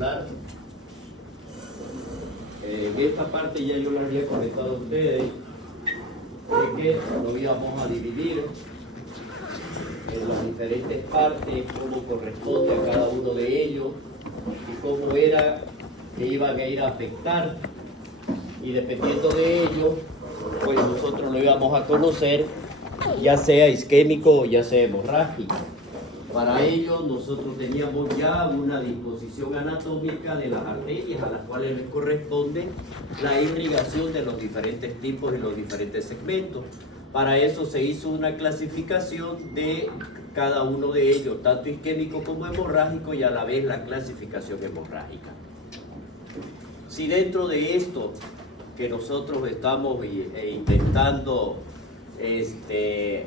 hablar. En esta parte ya yo les había comentado a ustedes de que lo íbamos a dividir en las diferentes partes, cómo corresponde a cada uno de ellos y cómo era que iban a ir a afectar, y dependiendo de ello, pues nosotros lo íbamos a conocer, ya sea isquémico o ya sea hemorrágico. Para ello nosotros teníamos ya una disposición anatómica de las arterias a las cuales les corresponde la irrigación de los diferentes tipos y los diferentes segmentos. Para eso se hizo una clasificación de cada uno de ellos, tanto isquémico como hemorrágico, y a la vez la clasificación hemorrágica. Si dentro de esto que nosotros estamos intentando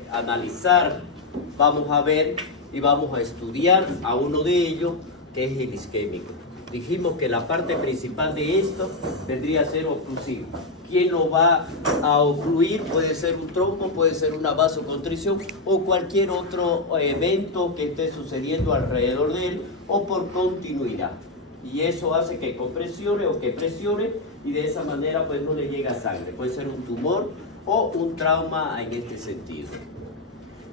analizar, vamos a ver y vamos a estudiar a uno de ellos, que es el isquémico. Dijimos que la parte principal de esto tendría que ser oclusivo. ¿Quién lo va a ocluir? Puede ser un trombo, puede ser una vasoconstricción o cualquier otro evento que esté sucediendo alrededor de él, o por continuidad. Y eso hace que compresione o que presione, y de esa manera pues no le llega sangre. Puede ser un tumor o un trauma en este sentido.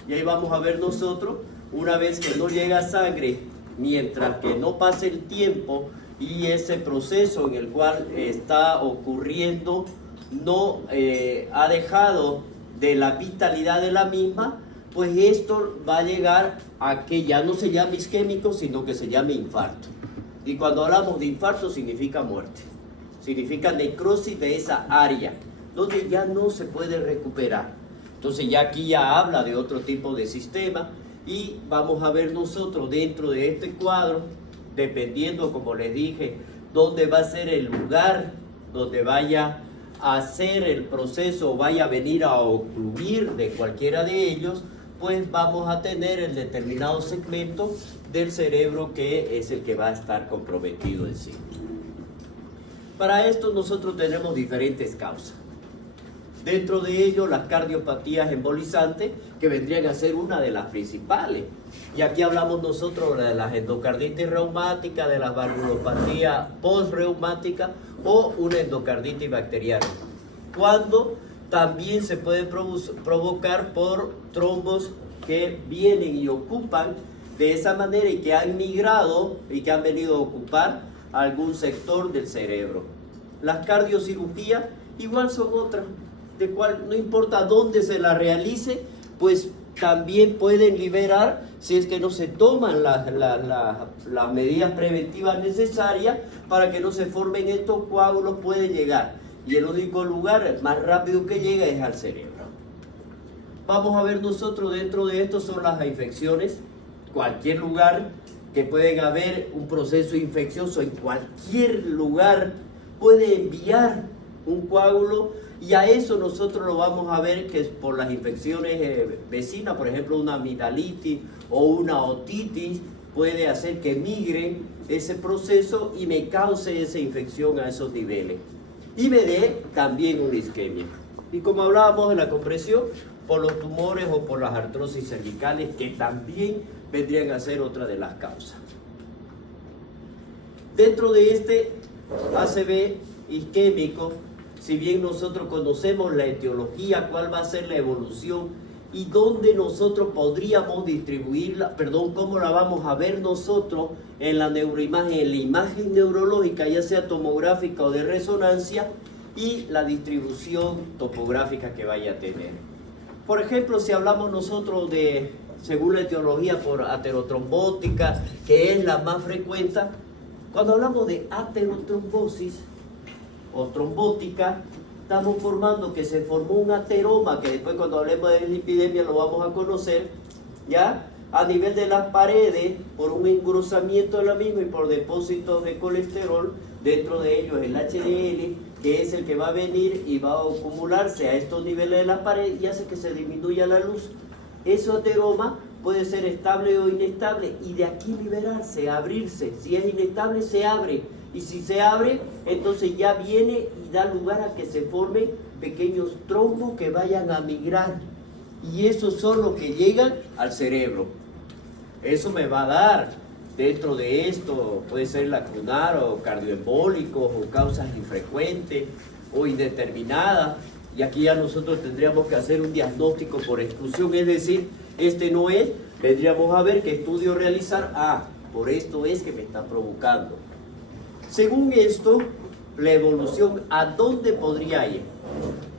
Y ahí vamos a ver nosotros, una vez que no llega sangre, mientras que no pase el tiempo y ese proceso en el cual está ocurriendo no ha dejado de la vitalidad de la misma, pues esto va a llegar a que ya no se llame isquémico, sino que se llame infarto. Y cuando hablamos de infarto significa muerte, significa necrosis de esa área, donde ya no se puede recuperar. Entonces ya aquí ya habla de otro tipo de sistema, y vamos a ver nosotros dentro de este cuadro, dependiendo, como les dije, dónde va a ser el lugar donde vaya a hacer el proceso o vaya a venir a ocluir de cualquiera de ellos, pues vamos a tener el determinado segmento del cerebro que es el que va a estar comprometido en sí. Para esto nosotros tenemos diferentes causas. Dentro de ello, las cardiopatías embolizantes, que vendrían a ser una de las principales. Y aquí hablamos nosotros de las endocarditis reumáticas, de las valvulopatías postreumáticas o una endocarditis bacteriana. Cuando también se puede provocar por trombos que vienen y ocupan de esa manera y que han migrado y que han venido a ocupar algún sector del cerebro. Las cardiocirugías igual son otras, de cual no importa dónde se la realice, pues también pueden liberar, si es que no se toman las medidas preventivas necesarias para que no se formen estos coágulos, pueden llegar. Y el único lugar más rápido que llega es al cerebro. Vamos a ver nosotros dentro de esto son las infecciones. Cualquier lugar que pueden haber un proceso infeccioso, en cualquier lugar puede enviar un coágulo. Y a eso nosotros lo vamos a ver que es por las infecciones vecinas, por ejemplo una amigdalitis o una otitis, puede hacer que migre ese proceso y me cause esa infección a esos niveles. Y me dé también una isquemia. Y como hablábamos de la compresión, por los tumores o por las artrosis cervicales, que también vendrían a ser otra de las causas. Dentro de este ACV isquémico, si bien nosotros conocemos la etiología, cuál va a ser la evolución y dónde nosotros podríamos distribuirla, cómo la vamos a ver nosotros en la neuroimagen, en la imagen neurológica, ya sea tomográfica o de resonancia, y la distribución topográfica que vaya a tener. Por ejemplo, si hablamos nosotros de, según la etiología, por aterotrombótica, que es la más frecuente, cuando hablamos de aterotrombosis o trombótica, estamos formando que se formó un ateroma, que después cuando hablemos de lipidemia lo vamos a conocer, ya a nivel de las paredes, por un engrosamiento de la misma y por depósitos de colesterol, dentro de ellos el HDL, que es el que va a venir y va a acumularse a estos niveles de las paredes y hace que se disminuya la luz. Ese ateroma puede ser estable o inestable, y de aquí liberarse, abrirse. Si es inestable, se abre. Y si se abre, entonces ya viene y da lugar a que se formen pequeños trombos que vayan a migrar. Y esos son los que llegan al cerebro. Eso me va a dar Dentro de esto puede ser lacunar o cardioembólicos o causas infrecuentes o indeterminadas. Y aquí ya nosotros tendríamos que hacer un diagnóstico por exclusión, es decir, este no es, vendríamos a ver qué estudio realizar. Ah, por esto es que me está provocando. Según esto, la evolución, ¿a dónde podría ir?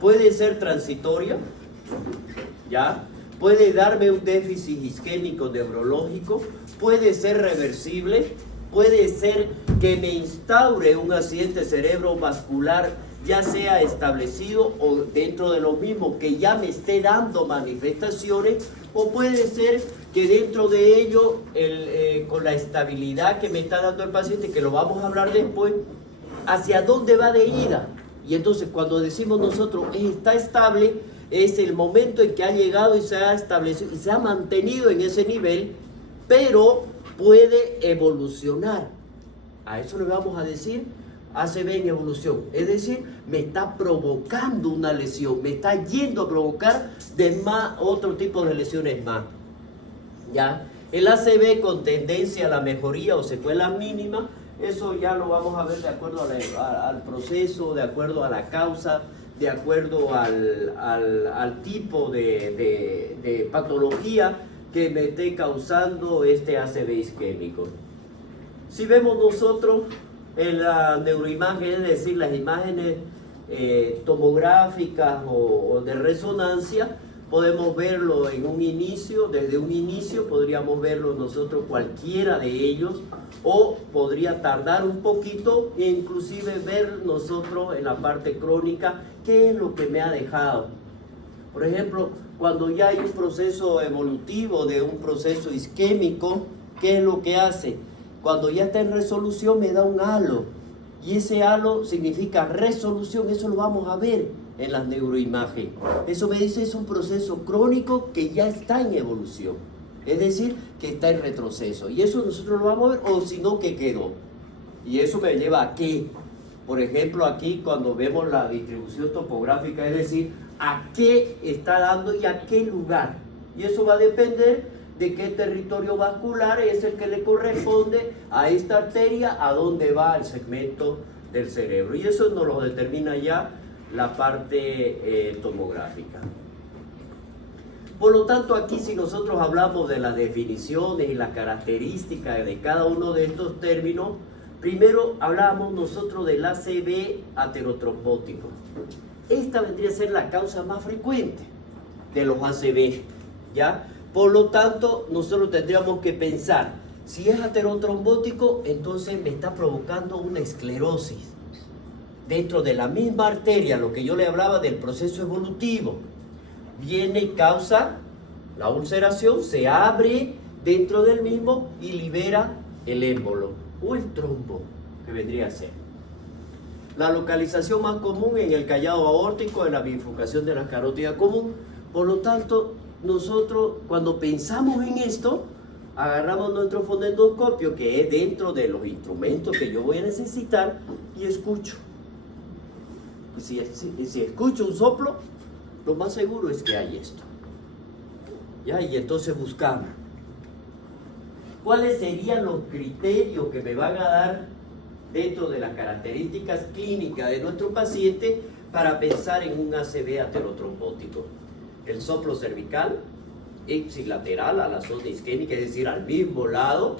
Puede ser transitoria, ¿ya? Puede darme un déficit isquémico neurológico, puede ser reversible, puede ser que me instaure un accidente cerebrovascular, ya sea establecido o dentro de lo mismo, que ya me esté dando manifestaciones, o puede ser que dentro de ello, con la estabilidad que me está dando el paciente, que lo vamos a hablar después, hacia dónde va de ida. Y entonces cuando decimos nosotros está estable, es el momento en que ha llegado y se ha establecido y se ha mantenido en ese nivel, pero puede evolucionar. A eso le vamos a decir ACV en evolución. Es decir, me está provocando una lesión, me está yendo a provocar otro tipo de lesiones más. ¿Ya? El ACV con tendencia a la mejoría o secuela mínima, eso ya lo vamos a ver de acuerdo al proceso, de acuerdo a la causa, de acuerdo al tipo de patología que me esté causando este ACV isquémico. Si vemos nosotros en la neuroimagen, es decir, las imágenes tomográficas o de resonancia, podemos verlo en un inicio, desde un inicio podríamos verlo nosotros cualquiera de ellos, o podría tardar un poquito e inclusive ver nosotros en la parte crónica qué es lo que me ha dejado. Por ejemplo, cuando ya hay un proceso evolutivo de un proceso isquémico, ¿qué es lo que hace? Cuando ya está en resolución me da un halo, y ese halo significa resolución, eso lo vamos a ver en las neuroimágenes. Eso me dice es un proceso crónico que ya está en evolución, es decir, que está en retroceso, y eso nosotros lo vamos a ver, o si no, que quedó. Y eso me lleva a qué, por ejemplo, aquí cuando vemos la distribución topográfica, es decir, a qué está dando y a qué lugar, y eso va a depender de qué territorio vascular es el que le corresponde a esta arteria, a dónde va el segmento del cerebro, y eso nos lo determina ya la parte tomográfica. Por lo tanto, aquí si nosotros hablamos de las definiciones y las características de cada uno de estos términos, primero hablamos nosotros del ACV aterotrombótico. Esta vendría a ser la causa más frecuente de los ACV, ¿ya? Por lo tanto, nosotros tendríamos que pensar, si es aterotrombótico, entonces me está provocando una esclerosis dentro de la misma arteria, lo que yo le hablaba del proceso evolutivo. Viene y causa la ulceración, se abre dentro del mismo y libera el émbolo o el trombo, que vendría a ser. La localización más común en el callado aórtico, en la bifurcación de la carótida común. Por lo tanto, nosotros cuando pensamos en esto, agarramos nuestro fonendoscopio, que es dentro de los instrumentos que yo voy a necesitar, y escucho. Y si escucho un soplo, lo más seguro es que hay esto. ¿Ya? Y entonces buscamos cuáles serían los criterios que me van a dar dentro de las características clínicas de nuestro paciente para pensar en un ACV aterotrombótico. El soplo cervical, ipsilateral a la zona isquémica, es decir, al mismo lado.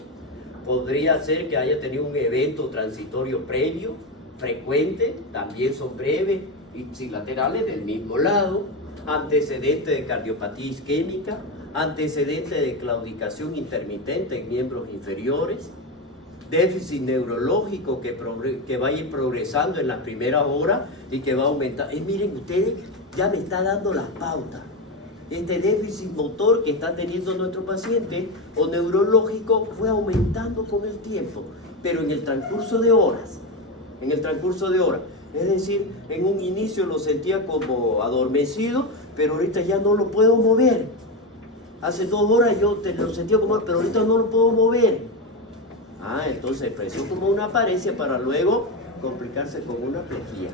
Podría ser que haya tenido un evento transitorio previo, frecuente, también son breves, ipsilaterales del mismo lado, antecedente de cardiopatía isquémica, antecedente de claudicación intermitente en miembros inferiores, déficit neurológico que va a ir progresando en las primeras horas y que va a aumentar. Miren ustedes, ya me está dando las pautas. Este déficit motor que está teniendo nuestro paciente o neurológico fue aumentando con el tiempo, pero en el transcurso de horas. Es decir, en un inicio lo sentía como adormecido, pero ahorita ya no lo puedo mover. Hace 2 horas yo lo sentía como, pero ahorita no lo puedo mover. Entonces expresó como una apariencia para luego complicarse con una plejía.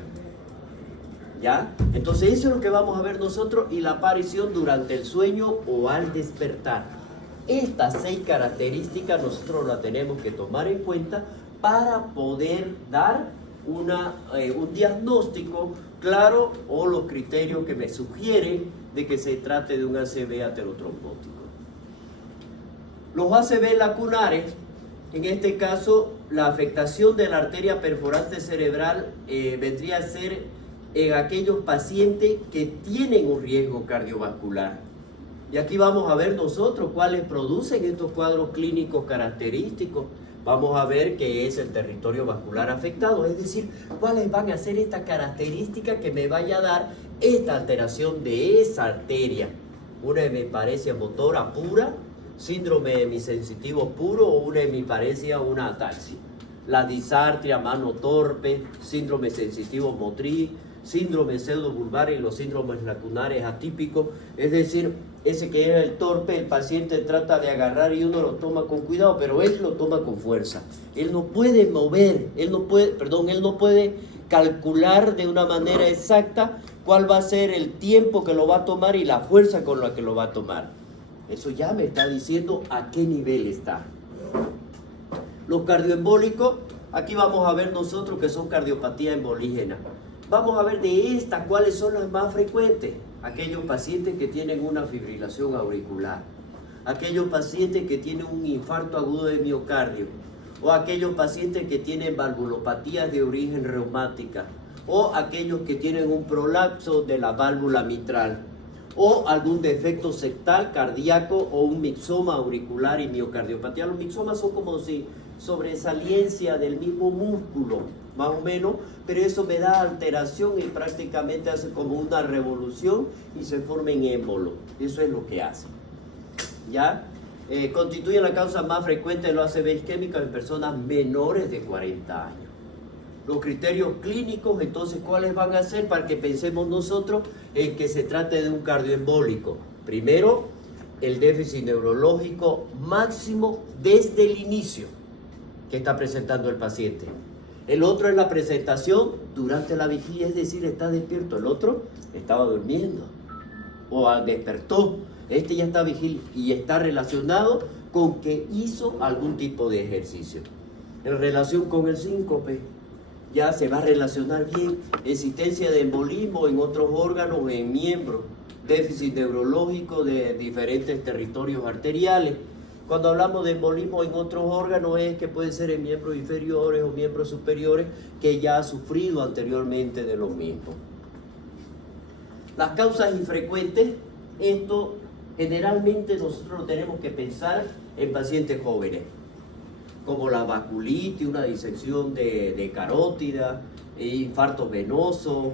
¿Ya? Entonces eso es lo que vamos a ver nosotros, y la aparición durante el sueño o al despertar. Estas 6 características nosotros las tenemos que tomar en cuenta para poder dar un diagnóstico claro o los criterios que me sugieren de que se trate de un ACV aterotrombótico. Los ACV lacunares, en este caso, la afectación de la arteria perforante cerebral vendría a ser en aquellos pacientes que tienen un riesgo cardiovascular. Y aquí vamos a ver nosotros cuáles producen estos cuadros clínicos característicos. Vamos a ver qué es el territorio vascular afectado, es decir, cuáles van a ser estas características que me vaya a dar esta alteración de esa arteria. Una hemiparesia motora pura, síndrome hemisensitivo puro o una hemiparesia o una ataxia. La disartria, mano torpe, síndrome sensitivo motriz, síndrome pseudobulbar y los síndromes lacunares atípicos, es decir, ese que es el torpe, el paciente trata de agarrar y uno lo toma con cuidado, pero él lo toma con fuerza. Él no puede mover, él no puede calcular de una manera exacta cuál va a ser el tiempo que lo va a tomar y la fuerza con la que lo va a tomar. Eso ya me está diciendo a qué nivel está. Los cardioembólicos, aquí vamos a ver nosotros que son cardiopatía embolígena. Vamos a ver de estas cuáles son las más frecuentes. Aquellos pacientes que tienen una fibrilación auricular, aquellos pacientes que tienen un infarto agudo de miocardio, o aquellos pacientes que tienen valvulopatías de origen reumática, o aquellos que tienen un prolapso de la válvula mitral, o algún defecto septal cardíaco o un mixoma auricular y miocardiopatía. Los mixomas son como si sobresaliencia del mismo músculo, más o menos, pero eso me da alteración y prácticamente hace como una revolución y se forma en émbolo. Eso es lo que hace. ¿Ya? Constituye la causa más frecuente de los ACV isquémicos en personas menores de 40 años. Los criterios clínicos, entonces, ¿cuáles van a ser para que pensemos nosotros en que se trate de un cardioembólico? Primero, el déficit neurológico máximo desde el inicio que está presentando el paciente. El otro es la presentación durante la vigilia, es decir, está despierto. El otro estaba durmiendo o despertó. Este ya está vigil y está relacionado con que hizo algún tipo de ejercicio. En relación con el síncope, ya se va a relacionar bien. Existencia de embolismo en otros órganos o en miembros. Déficit neurológico de diferentes territorios arteriales. Cuando hablamos de embolismo en otros órganos es que puede ser en miembros inferiores o miembros superiores que ya ha sufrido anteriormente de los mismos. Las causas infrecuentes, esto generalmente nosotros lo tenemos que pensar en pacientes jóvenes, como la vasculitis, una disección de carótida, infartos venosos,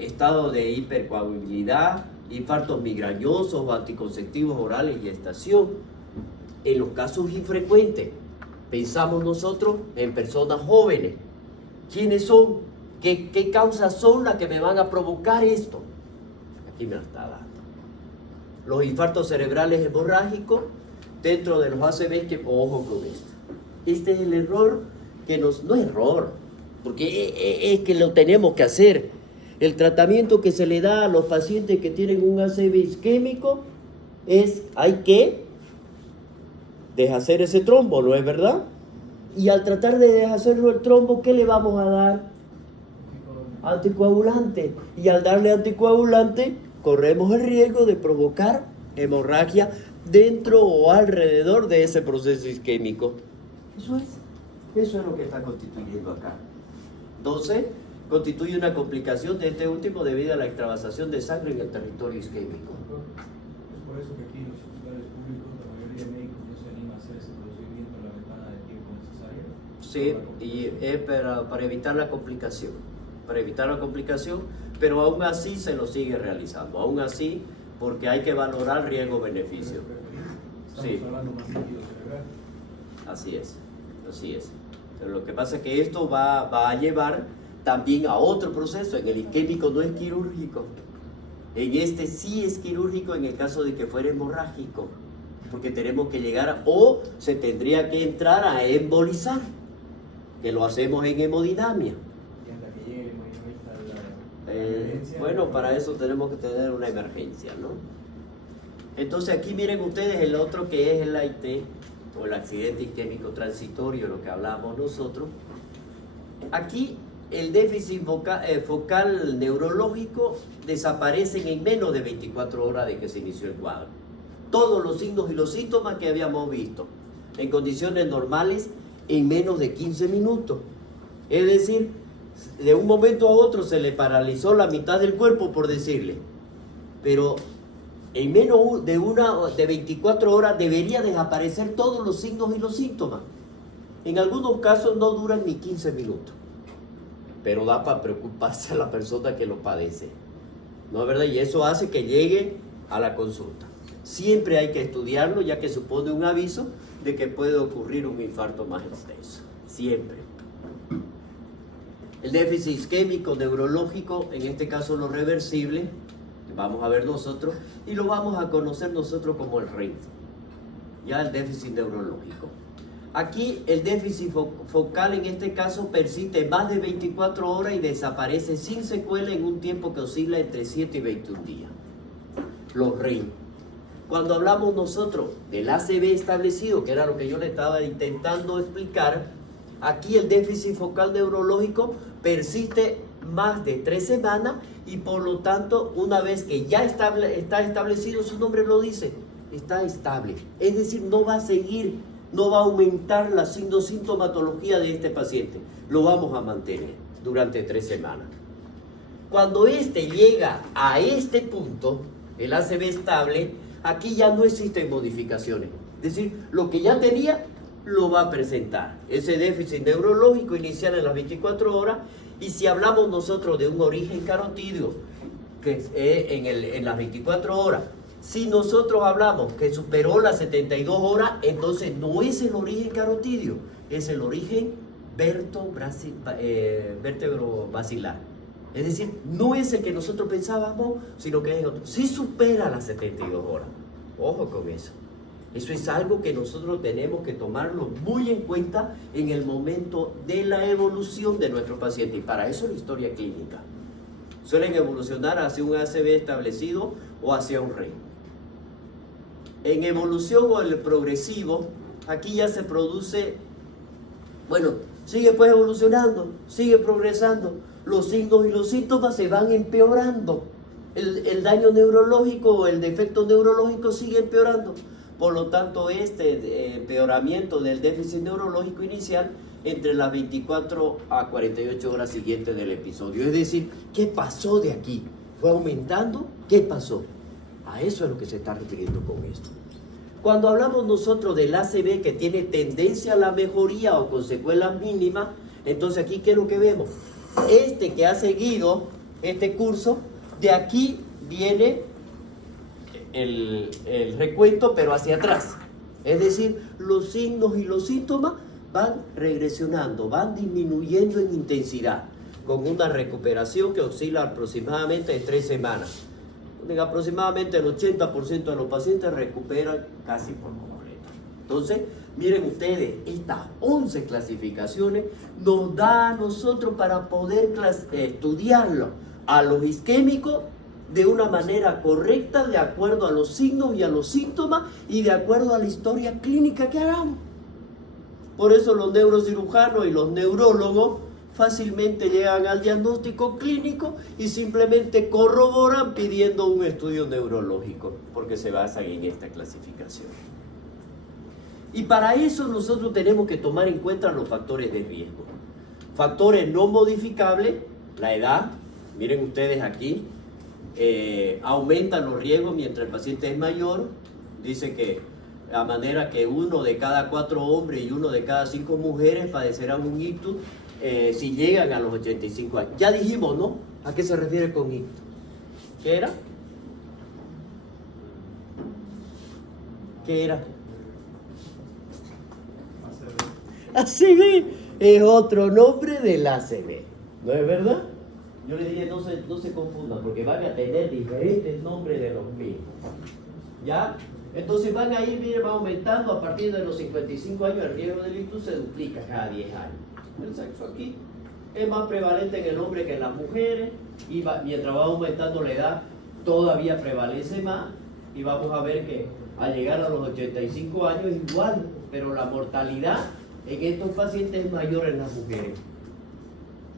estado de hipercoagulabilidad, infartos migrañosos o anticonceptivos orales y gestación. En los casos infrecuentes, pensamos nosotros en personas jóvenes. ¿Quiénes son? ¿Qué causas son las que me van a provocar esto? Aquí me lo está dando. Los infartos cerebrales hemorrágicos dentro de los ACV, que ojo con esto. Este es el error que no es error, porque es que lo tenemos que hacer. El tratamiento que se le da a los pacientes que tienen un ACV isquémico es, hay que deshacer ese trombo, ¿no es verdad? Y al tratar de deshacerlo el trombo, ¿qué le vamos a dar? Anticoagulante. Y al darle anticoagulante, corremos el riesgo de provocar hemorragia dentro o alrededor de ese proceso isquémico. Eso es lo que está constituyendo acá. Entonces, constituye una complicación de este último debido a la extravasación de sangre en el territorio isquémico. Es por eso que aquí en los hospitales públicos la mayoría de médicos no se anima a hacer ese procedimiento en la ventana de tiempo necesaria. Sí, y es para evitar la complicación. Para evitar la complicación, pero aún así se lo sigue realizando. Aún así, porque hay que valorar riesgo-beneficio. Estamos hablando más líquido cerebral. Así es, así es. Pero lo que pasa es que esto va a llevar también a otro proceso. En el isquémico no es quirúrgico. En este sí es quirúrgico en el caso de que fuera hemorrágico. Porque tenemos que llegar o se tendría que entrar a embolizar, que lo hacemos en hemodinamia. Y hasta que llegue el hemodinamista de la emergencia. Bueno, para eso tenemos que tener una emergencia, ¿no? Entonces aquí miren ustedes el otro que es el AIT, o el accidente isquémico transitorio, lo que hablábamos nosotros. Aquí el déficit focal neurológico desaparecen en menos de 24 horas de que se inició el cuadro. Todos los signos y los síntomas que habíamos visto en condiciones normales en menos de 15 minutos. Es decir, de un momento a otro se le paralizó la mitad del cuerpo, por decirle. Pero en menos de 24 horas debería desaparecer todos los signos y los síntomas. En algunos casos no duran ni 15 minutos. Pero da para preocuparse a la persona que lo padece. ¿No es verdad? Y eso hace que llegue a la consulta. Siempre hay que estudiarlo, ya que supone un aviso de que puede ocurrir un infarto más extenso. Siempre. El déficit isquémico neurológico, en este caso lo reversible, vamos a ver nosotros, y lo vamos a conocer nosotros como el REM. Ya el déficit neurológico. Aquí el déficit focal en este caso persiste más de 24 horas y desaparece sin secuela en un tiempo que oscila entre 7 y 21 días. Los REM. Cuando hablamos nosotros del ACV establecido, que era lo que yo le estaba intentando explicar, aquí el déficit focal neurológico persiste más de 3 semanas y por lo tanto una vez que ya está establecido, su nombre lo dice, está estable. Es decir, no va a seguir, no va a aumentar la sintomatología de este paciente. Lo vamos a mantener durante 3 semanas. Cuando este llega a este punto, el ACV estable, aquí ya no existen modificaciones. Es decir, lo que ya tenía lo va a presentar. Ese déficit neurológico inicial en las 24 horas. Y si hablamos nosotros de un origen carotídeo que en las 24 horas, si nosotros hablamos que superó las 72 horas, entonces no es el origen carotídeo, es el origen vertebrovasilar. Es decir, no es el que nosotros pensábamos, sino que es otro. Si supera las 72 horas. Ojo con eso. Eso es algo que nosotros tenemos que tomarlo muy en cuenta en el momento de la evolución de nuestro paciente. Y para eso la historia clínica. Suelen evolucionar hacia un ACV establecido o hacia un REM. En evolución o el progresivo, aquí ya se produce, bueno, sigue pues evolucionando, sigue progresando. Los signos y los síntomas se van empeorando. El daño neurológico o el defecto neurológico sigue empeorando. Por lo tanto, este empeoramiento del déficit neurológico inicial entre las 24 a 48 horas siguientes del episodio. Es decir, ¿qué pasó de aquí? ¿Fue aumentando? ¿Qué pasó? A eso es lo que se está refiriendo con esto. Cuando hablamos nosotros del ACV que tiene tendencia a la mejoría o con secuelas mínimas, entonces aquí, ¿qué es lo que vemos? Este que ha seguido este curso, de aquí viene el recuento, pero hacia atrás. Es decir, los signos y los síntomas van regresionando, van disminuyendo en intensidad, con una recuperación que oscila aproximadamente de 3 semanas. Aproximadamente el 80% de los pacientes recuperan casi por completo. Entonces, miren ustedes, estas 11 clasificaciones nos da a nosotros para poder estudiarlo a los isquémicos de una manera correcta, de acuerdo a los signos y a los síntomas y de acuerdo a la historia clínica que hagamos. Por eso los neurocirujanos y los neurólogos fácilmente llegan al diagnóstico clínico y simplemente corroboran pidiendo un estudio neurológico, porque se basan en esta clasificación. Y para eso nosotros tenemos que tomar en cuenta los factores de riesgo. Factores no modificables, la edad, miren ustedes aquí, aumentan los riesgos mientras el paciente es mayor. Dice que a manera que 1 de cada 4 hombres y 1 de cada 5 mujeres padecerán un ictus si llegan a los 85 años. Ya dijimos, ¿no? ¿A qué se refiere con ictus? ¿Qué era? ¿Qué era? ACV es otro nombre del ACV, ¿no es verdad? Yo le dije, no se confundan, porque van a tener diferentes nombres de los mismos. ¿Ya? Entonces van a ir, miren, va aumentando a partir de los 55 años, el riesgo del ictus se duplica cada 10 años. El sexo aquí es más prevalente en el hombre que en las mujeres, y mientras va aumentando la edad, todavía prevalece más, y vamos a ver que al llegar a los 85 años es igual, pero la mortalidad en estos pacientes es mayor en las mujeres.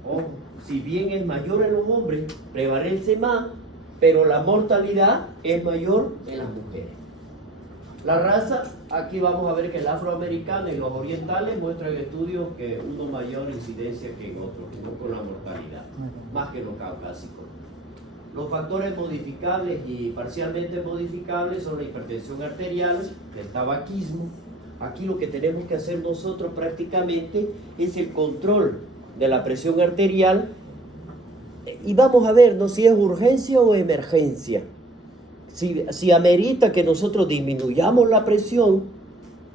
Ojo, si bien es mayor en los hombres, prevalece más, pero la mortalidad es mayor en las mujeres. La raza, aquí vamos a ver que el afroamericano y los orientales muestran estudios que uno mayor incidencia que en otro, no con la mortalidad, más que los caucásicos. Los factores modificables y parcialmente modificables son la hipertensión arterial, el tabaquismo. Aquí lo que tenemos que hacer nosotros prácticamente es el control de la presión arterial y vamos a ver, ¿no?, si es urgencia o emergencia. Si amerita que nosotros disminuyamos la presión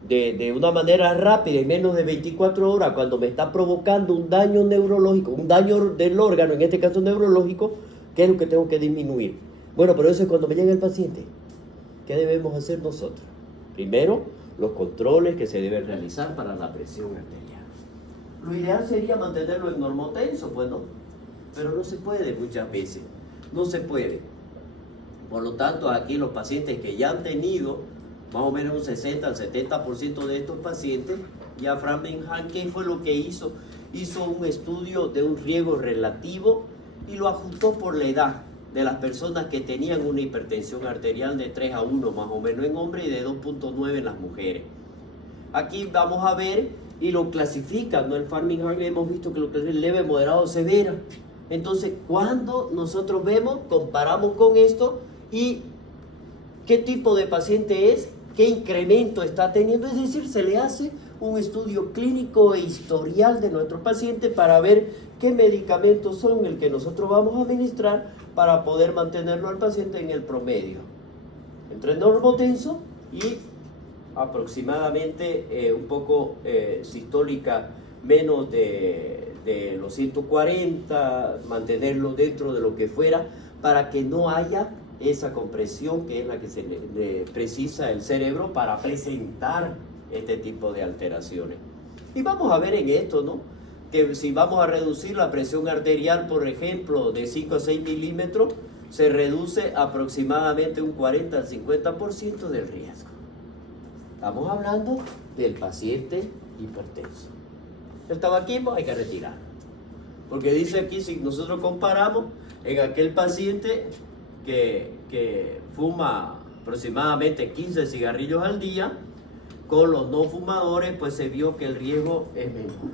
de una manera rápida en menos de 24 horas cuando me está provocando un daño neurológico, un daño del órgano, en este caso neurológico, ¿qué es lo que tengo que disminuir? Bueno, pero eso es cuando me llega el paciente. ¿Qué debemos hacer nosotros? Primero, los controles que se deben realizar para la presión arterial. Lo ideal sería mantenerlo en normotenso, pues no, pero no se puede muchas veces, no se puede. Por lo tanto, aquí los pacientes que ya han tenido más o menos un 60 al 70% de estos pacientes, ya Framingham, ¿qué fue lo que hizo? Hizo un estudio de un riesgo relativo y lo ajustó por la edad de las personas que tenían una hipertensión arterial de 3:1 más o menos en hombres y de 2.9 en las mujeres. Aquí vamos a ver y lo clasifican, ¿no? El Framingham hemos visto que lo clasifica leve, moderado, severa. Entonces, cuando nosotros vemos, comparamos con esto y qué tipo de paciente es, qué incremento está teniendo, es decir, se le hace un estudio clínico e historial de nuestro paciente para ver qué medicamentos son el que nosotros vamos a administrar para poder mantenerlo al paciente en el promedio entre normotenso y aproximadamente un poco sistólica menos de los 140, mantenerlo dentro de lo que fuera para que no haya esa compresión que es la que se le precisa el cerebro para presentar este tipo de alteraciones. Y vamos a ver en esto, ¿no?, que si vamos a reducir la presión arterial, por ejemplo, de 5 a 6 milímetros, se reduce aproximadamente un 40 al 50% del riesgo. Estamos hablando del paciente hipertenso. El tabaquismo hay que retirarlo, porque dice aquí, si nosotros comparamos en aquel paciente que fuma aproximadamente 15 cigarrillos al día, con los no fumadores, pues se vio que el riesgo es menor.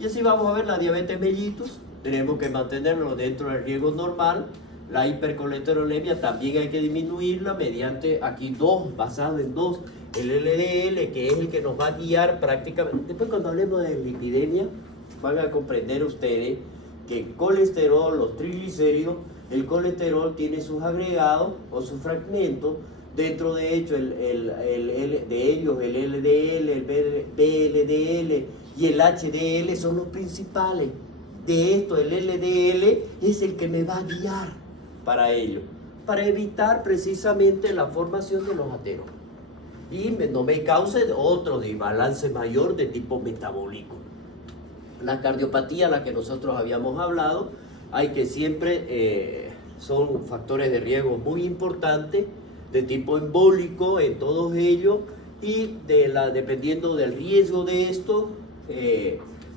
Y así vamos a ver la diabetes mellitus, tenemos que mantenerlo dentro del riesgo normal. La hipercolesterolemia también hay que disminuirla mediante aquí basado en dos, el LDL, que es el que nos va a guiar prácticamente. Después, cuando hablemos de lipidemia, van a comprender ustedes que el colesterol, los triglicéridos, el colesterol tiene sus agregados o sus fragmentos. Dentro de hecho, de ellos el LDL, el VLDL y el HDL son los principales. De esto, el LDL es el que me va a guiar para ello, para evitar precisamente la formación de los ateromas y no me cause otro desbalance mayor de tipo metabólico. La cardiopatía, la que nosotros habíamos hablado, hay que siempre son factores de riesgo muy importantes de tipo embólico en todos ellos y dependiendo del riesgo de esto,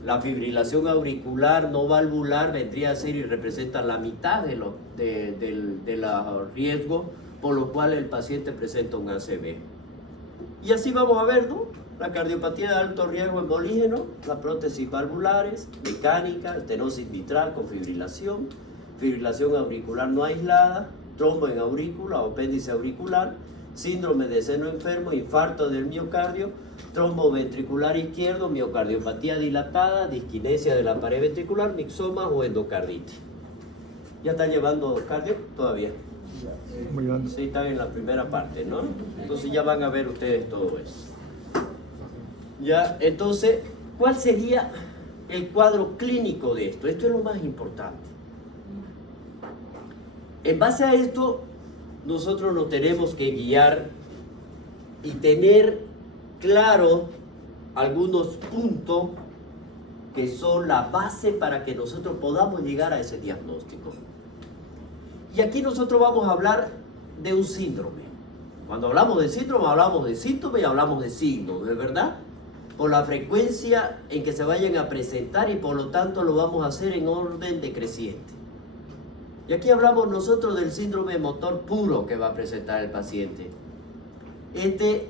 la fibrilación auricular no valvular vendría a ser y representa la mitad de los riesgos, por lo cual el paciente presenta un ACV. Y así vamos a ver, ¿no?, la cardiopatía de alto riesgo embolígeno, las prótesis valvulares, mecánica, estenosis mitral con fibrilación auricular no aislada, trombo en aurícula o apéndice auricular, síndrome de seno enfermo, infarto del miocardio, trombo ventricular izquierdo, miocardiopatía dilatada, disquinesia de la pared ventricular, mixoma o endocarditis. ¿Ya están llevando cardio? Todavía. Sí, están en la primera parte, ¿no? Entonces ya van a ver ustedes todo eso. Ya, entonces, ¿cuál sería el cuadro clínico de esto? Esto es lo más importante. En base a esto, nosotros nos tenemos que guiar y tener claro algunos puntos que son la base para que nosotros podamos llegar a ese diagnóstico. Y aquí nosotros vamos a hablar de un síndrome. Cuando hablamos de síndrome, hablamos de síntomas y hablamos de signos, ¿no es verdad? Por la frecuencia en que se vayan a presentar y por lo tanto lo vamos a hacer en orden decreciente. Y aquí hablamos nosotros del síndrome motor puro que va a presentar el paciente.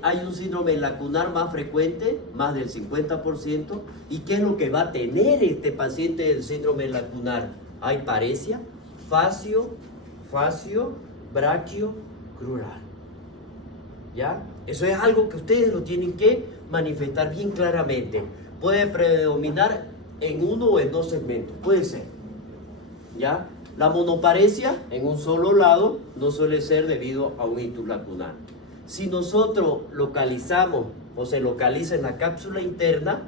Hay un síndrome lacunar más frecuente, más del 50%. ¿Y qué es lo que va a tener este paciente del síndrome lacunar? Hay paresia, fascio, brachio, crural. ¿Ya? Eso es algo que ustedes lo tienen que manifestar bien claramente. Puede predominar en uno o en dos segmentos, puede ser. ¿Ya? La monoparesia en un solo lado no suele ser debido a un ictus lacunar. Si nosotros localizamos o se localiza en la cápsula interna,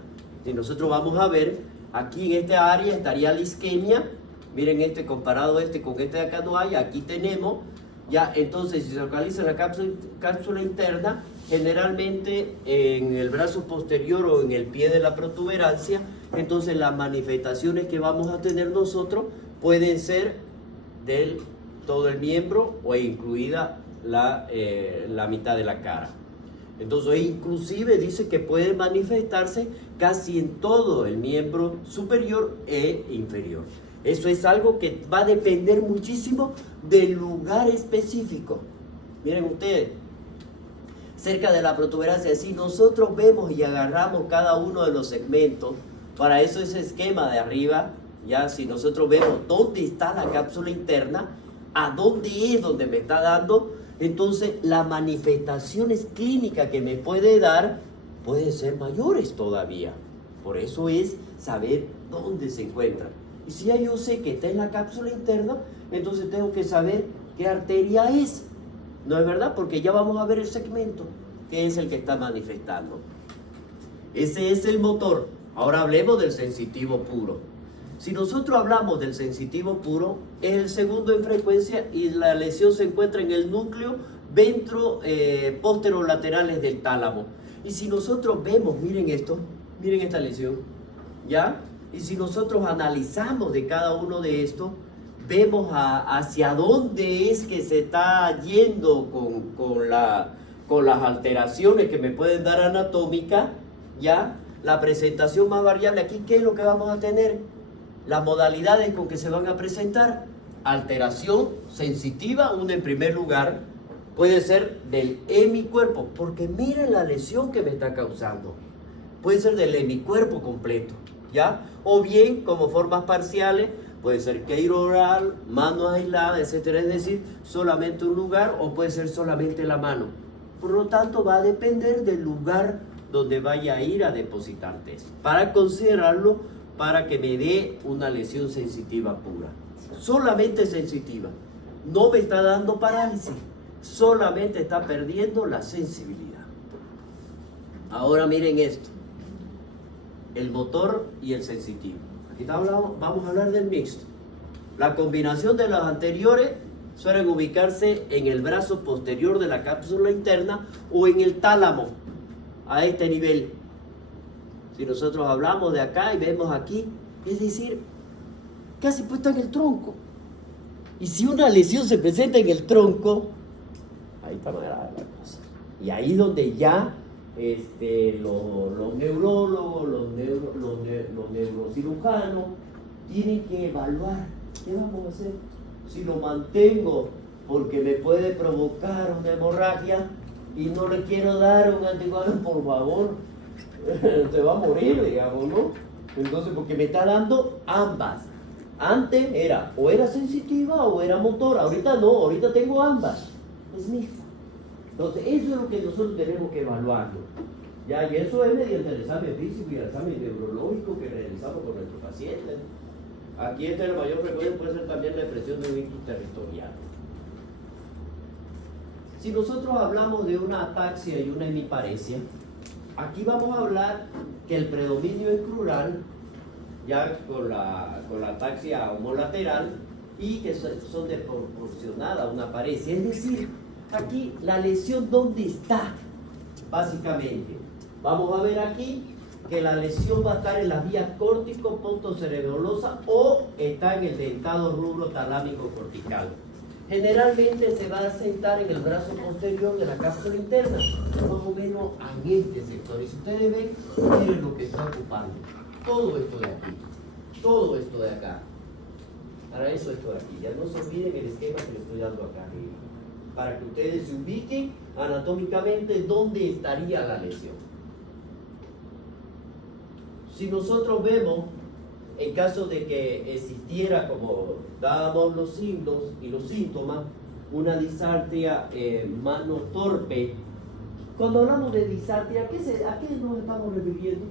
si nosotros vamos a ver, aquí en esta área estaría la isquemia. Miren comparado con de acá no hay, aquí tenemos. Ya, entonces, si se localiza en la cápsula interna, generalmente en el brazo posterior o en el pie de la protuberancia, entonces las manifestaciones que vamos a tener nosotros pueden ser del todo el miembro o incluida la mitad de la cara. Entonces, inclusive dice que puede manifestarse casi en todo el miembro superior e inferior. Eso es algo que va a depender muchísimo del lugar específico. Miren ustedes, cerca de la protuberancia, si nosotros vemos y agarramos cada uno de los segmentos, para eso ese esquema de arriba, ya si nosotros vemos dónde está la cápsula interna, a dónde es donde me está dando, entonces las manifestaciones clínicas que me puede dar pueden ser mayores todavía. Por eso es saber dónde se encuentra. Y si ya yo sé que está en la cápsula interna, entonces tengo que saber qué arteria es. ¿No es verdad? Porque ya vamos a ver el segmento, que es el que está manifestando. Ese es el motor. Ahora hablemos del sensitivo puro. Si nosotros hablamos del sensitivo puro, es el segundo en frecuencia y la lesión se encuentra en el núcleo posterolaterales del tálamo. Y si nosotros vemos, miren esto, miren esta lesión, ¿ya? Y si nosotros analizamos de cada uno de estos, vemos hacia dónde es que se está yendo con las alteraciones que me pueden dar anatómicas, ¿ya? La presentación más variable aquí, ¿qué es lo que vamos a tener? Las modalidades con que se van a presentar. Alteración sensitiva, una en primer lugar, puede ser del hemicuerpo, porque miren la lesión que me está causando. Puede ser del hemicuerpo completo, ¿ya? O bien, como formas parciales, puede ser queiroral, mano aislada, etcétera, es decir, solamente un lugar o puede ser solamente la mano. Por lo tanto, va a depender del lugar donde vaya a ir a depositar test, para considerarlo para que me dé una lesión sensitiva pura. Solamente sensitiva. No me está dando parálisis, solamente está perdiendo la sensibilidad. Ahora miren esto. El motor y el sensitivo. Aquí vamos a hablar del mixto. La combinación de los anteriores suelen ubicarse en el brazo posterior de la cápsula interna o en el tálamo, a este nivel. Si nosotros hablamos de acá y vemos aquí, es decir, casi puesta en el tronco. Y si una lesión se presenta en el tronco, ahí está grave la cosa. Y ahí donde ya los neurólogos, los neurocirujanos tienen que evaluar qué vamos a hacer. Si lo mantengo porque me puede provocar una hemorragia y no le quiero dar un anticoagulante, por favor, se va a morir, digamos, ¿no? Entonces, porque me está dando ambas. Antes o era sensitiva o era motor. Ahorita no, ahorita tengo ambas. Es mixta. Entonces, eso es lo que nosotros tenemos que evaluarlo. Ya, y eso es mediante el examen físico y el examen neurológico que realizamos con nuestros pacientes. Aquí la mayor frecuencia puede ser también la expresión de un ictus territorial. Si nosotros hablamos de una ataxia y una hemiparesia, aquí vamos a hablar que el predominio es crural, ya con la ataxia homolateral, y que son desproporcionadas a una paresia. Es decir, aquí la lesión, ¿dónde está? Básicamente, vamos a ver aquí que la lesión va a estar en las vías córtico-pontocerebrosa o está en el dentado rubro talámico cortical. Generalmente se va a sentar en el brazo posterior de la cápsula interna, más o menos en este sector. Y si ustedes ven, miren lo que está ocupando. Todo esto de aquí, todo esto de acá. Para eso esto de aquí. Ya no se olviden el esquema que les estoy dando acá arriba. Para que ustedes se ubiquen anatómicamente dónde estaría la lesión. Si nosotros vemos, en caso de que existiera, como dábamos los signos y los síntomas, una disartria mano torpe. Cuando hablamos de disartria, ¿a qué nos estamos refiriendo?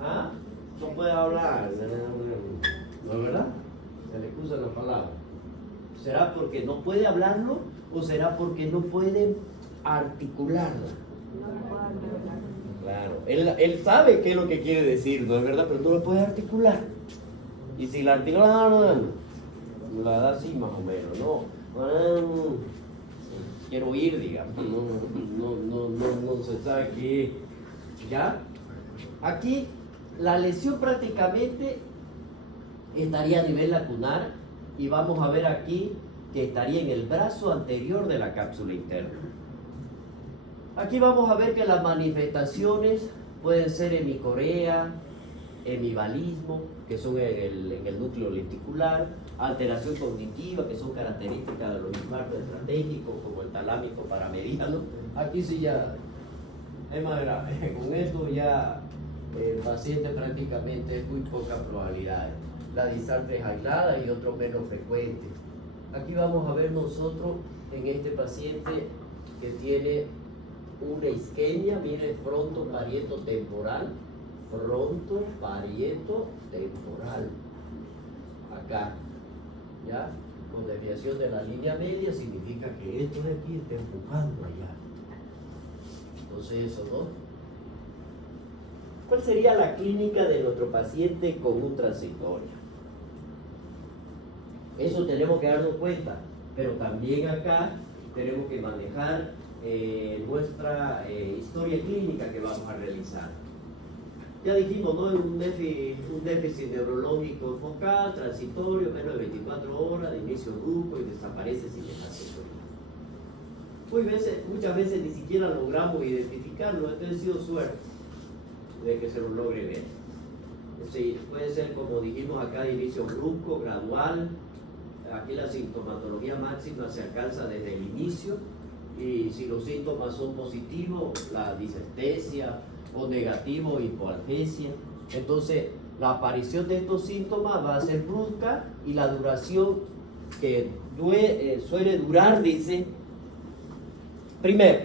¿Ah? No puede hablar, ¿no es verdad? Se le excusa la palabra. ¿Será porque no puede hablarlo o será porque no puede articularlo? Claro, él sabe qué es lo que quiere decir, ¿no es verdad? Pero no lo puede articular. Y si la articula, la da así más o menos, ¿no? Quiero ir, digamos, no se sabe qué. ¿Ya? Aquí la lesión prácticamente estaría a nivel lacunar y vamos a ver aquí que estaría en el brazo anterior de la cápsula interna. Aquí vamos a ver que las manifestaciones pueden ser hemicorea, hemivalismo, que son en el núcleo lenticular, alteración cognitiva, que son características de los infartos estratégicos, como el talámico parameridiano. Aquí sí ya es más grave. Con esto ya el paciente prácticamente es muy poca probabilidad. La disartria es aislada y otros menos frecuentes. Aquí vamos a ver nosotros en este paciente que tiene una isquemia, miren, fronto-parieto temporal, acá, ¿ya? Con desviación de la línea media significa que esto de aquí está empujando allá. Entonces eso, ¿no? ¿Cuál sería la clínica de nuestro paciente con un transitorio? Eso tenemos que darnos cuenta, pero también acá tenemos que manejar nuestra historia clínica que vamos a realizar. Ya dijimos, ¿no? Un déficit neurológico focal, transitorio, menos de 24 horas, de inicio brusco y desaparece sin dejar secuelas. Muchas veces ni siquiera logramos identificarlo, esto ha sido suerte de que se lo logre ver. Sí, puede ser, como dijimos acá, de inicio brusco, gradual. Aquí la sintomatología máxima se alcanza desde el inicio y si los síntomas son positivos, la disestesia, o negativo, hipoalgesia. Entonces, la aparición de estos síntomas va a ser brusca y la duración que suele durar, dice, primero,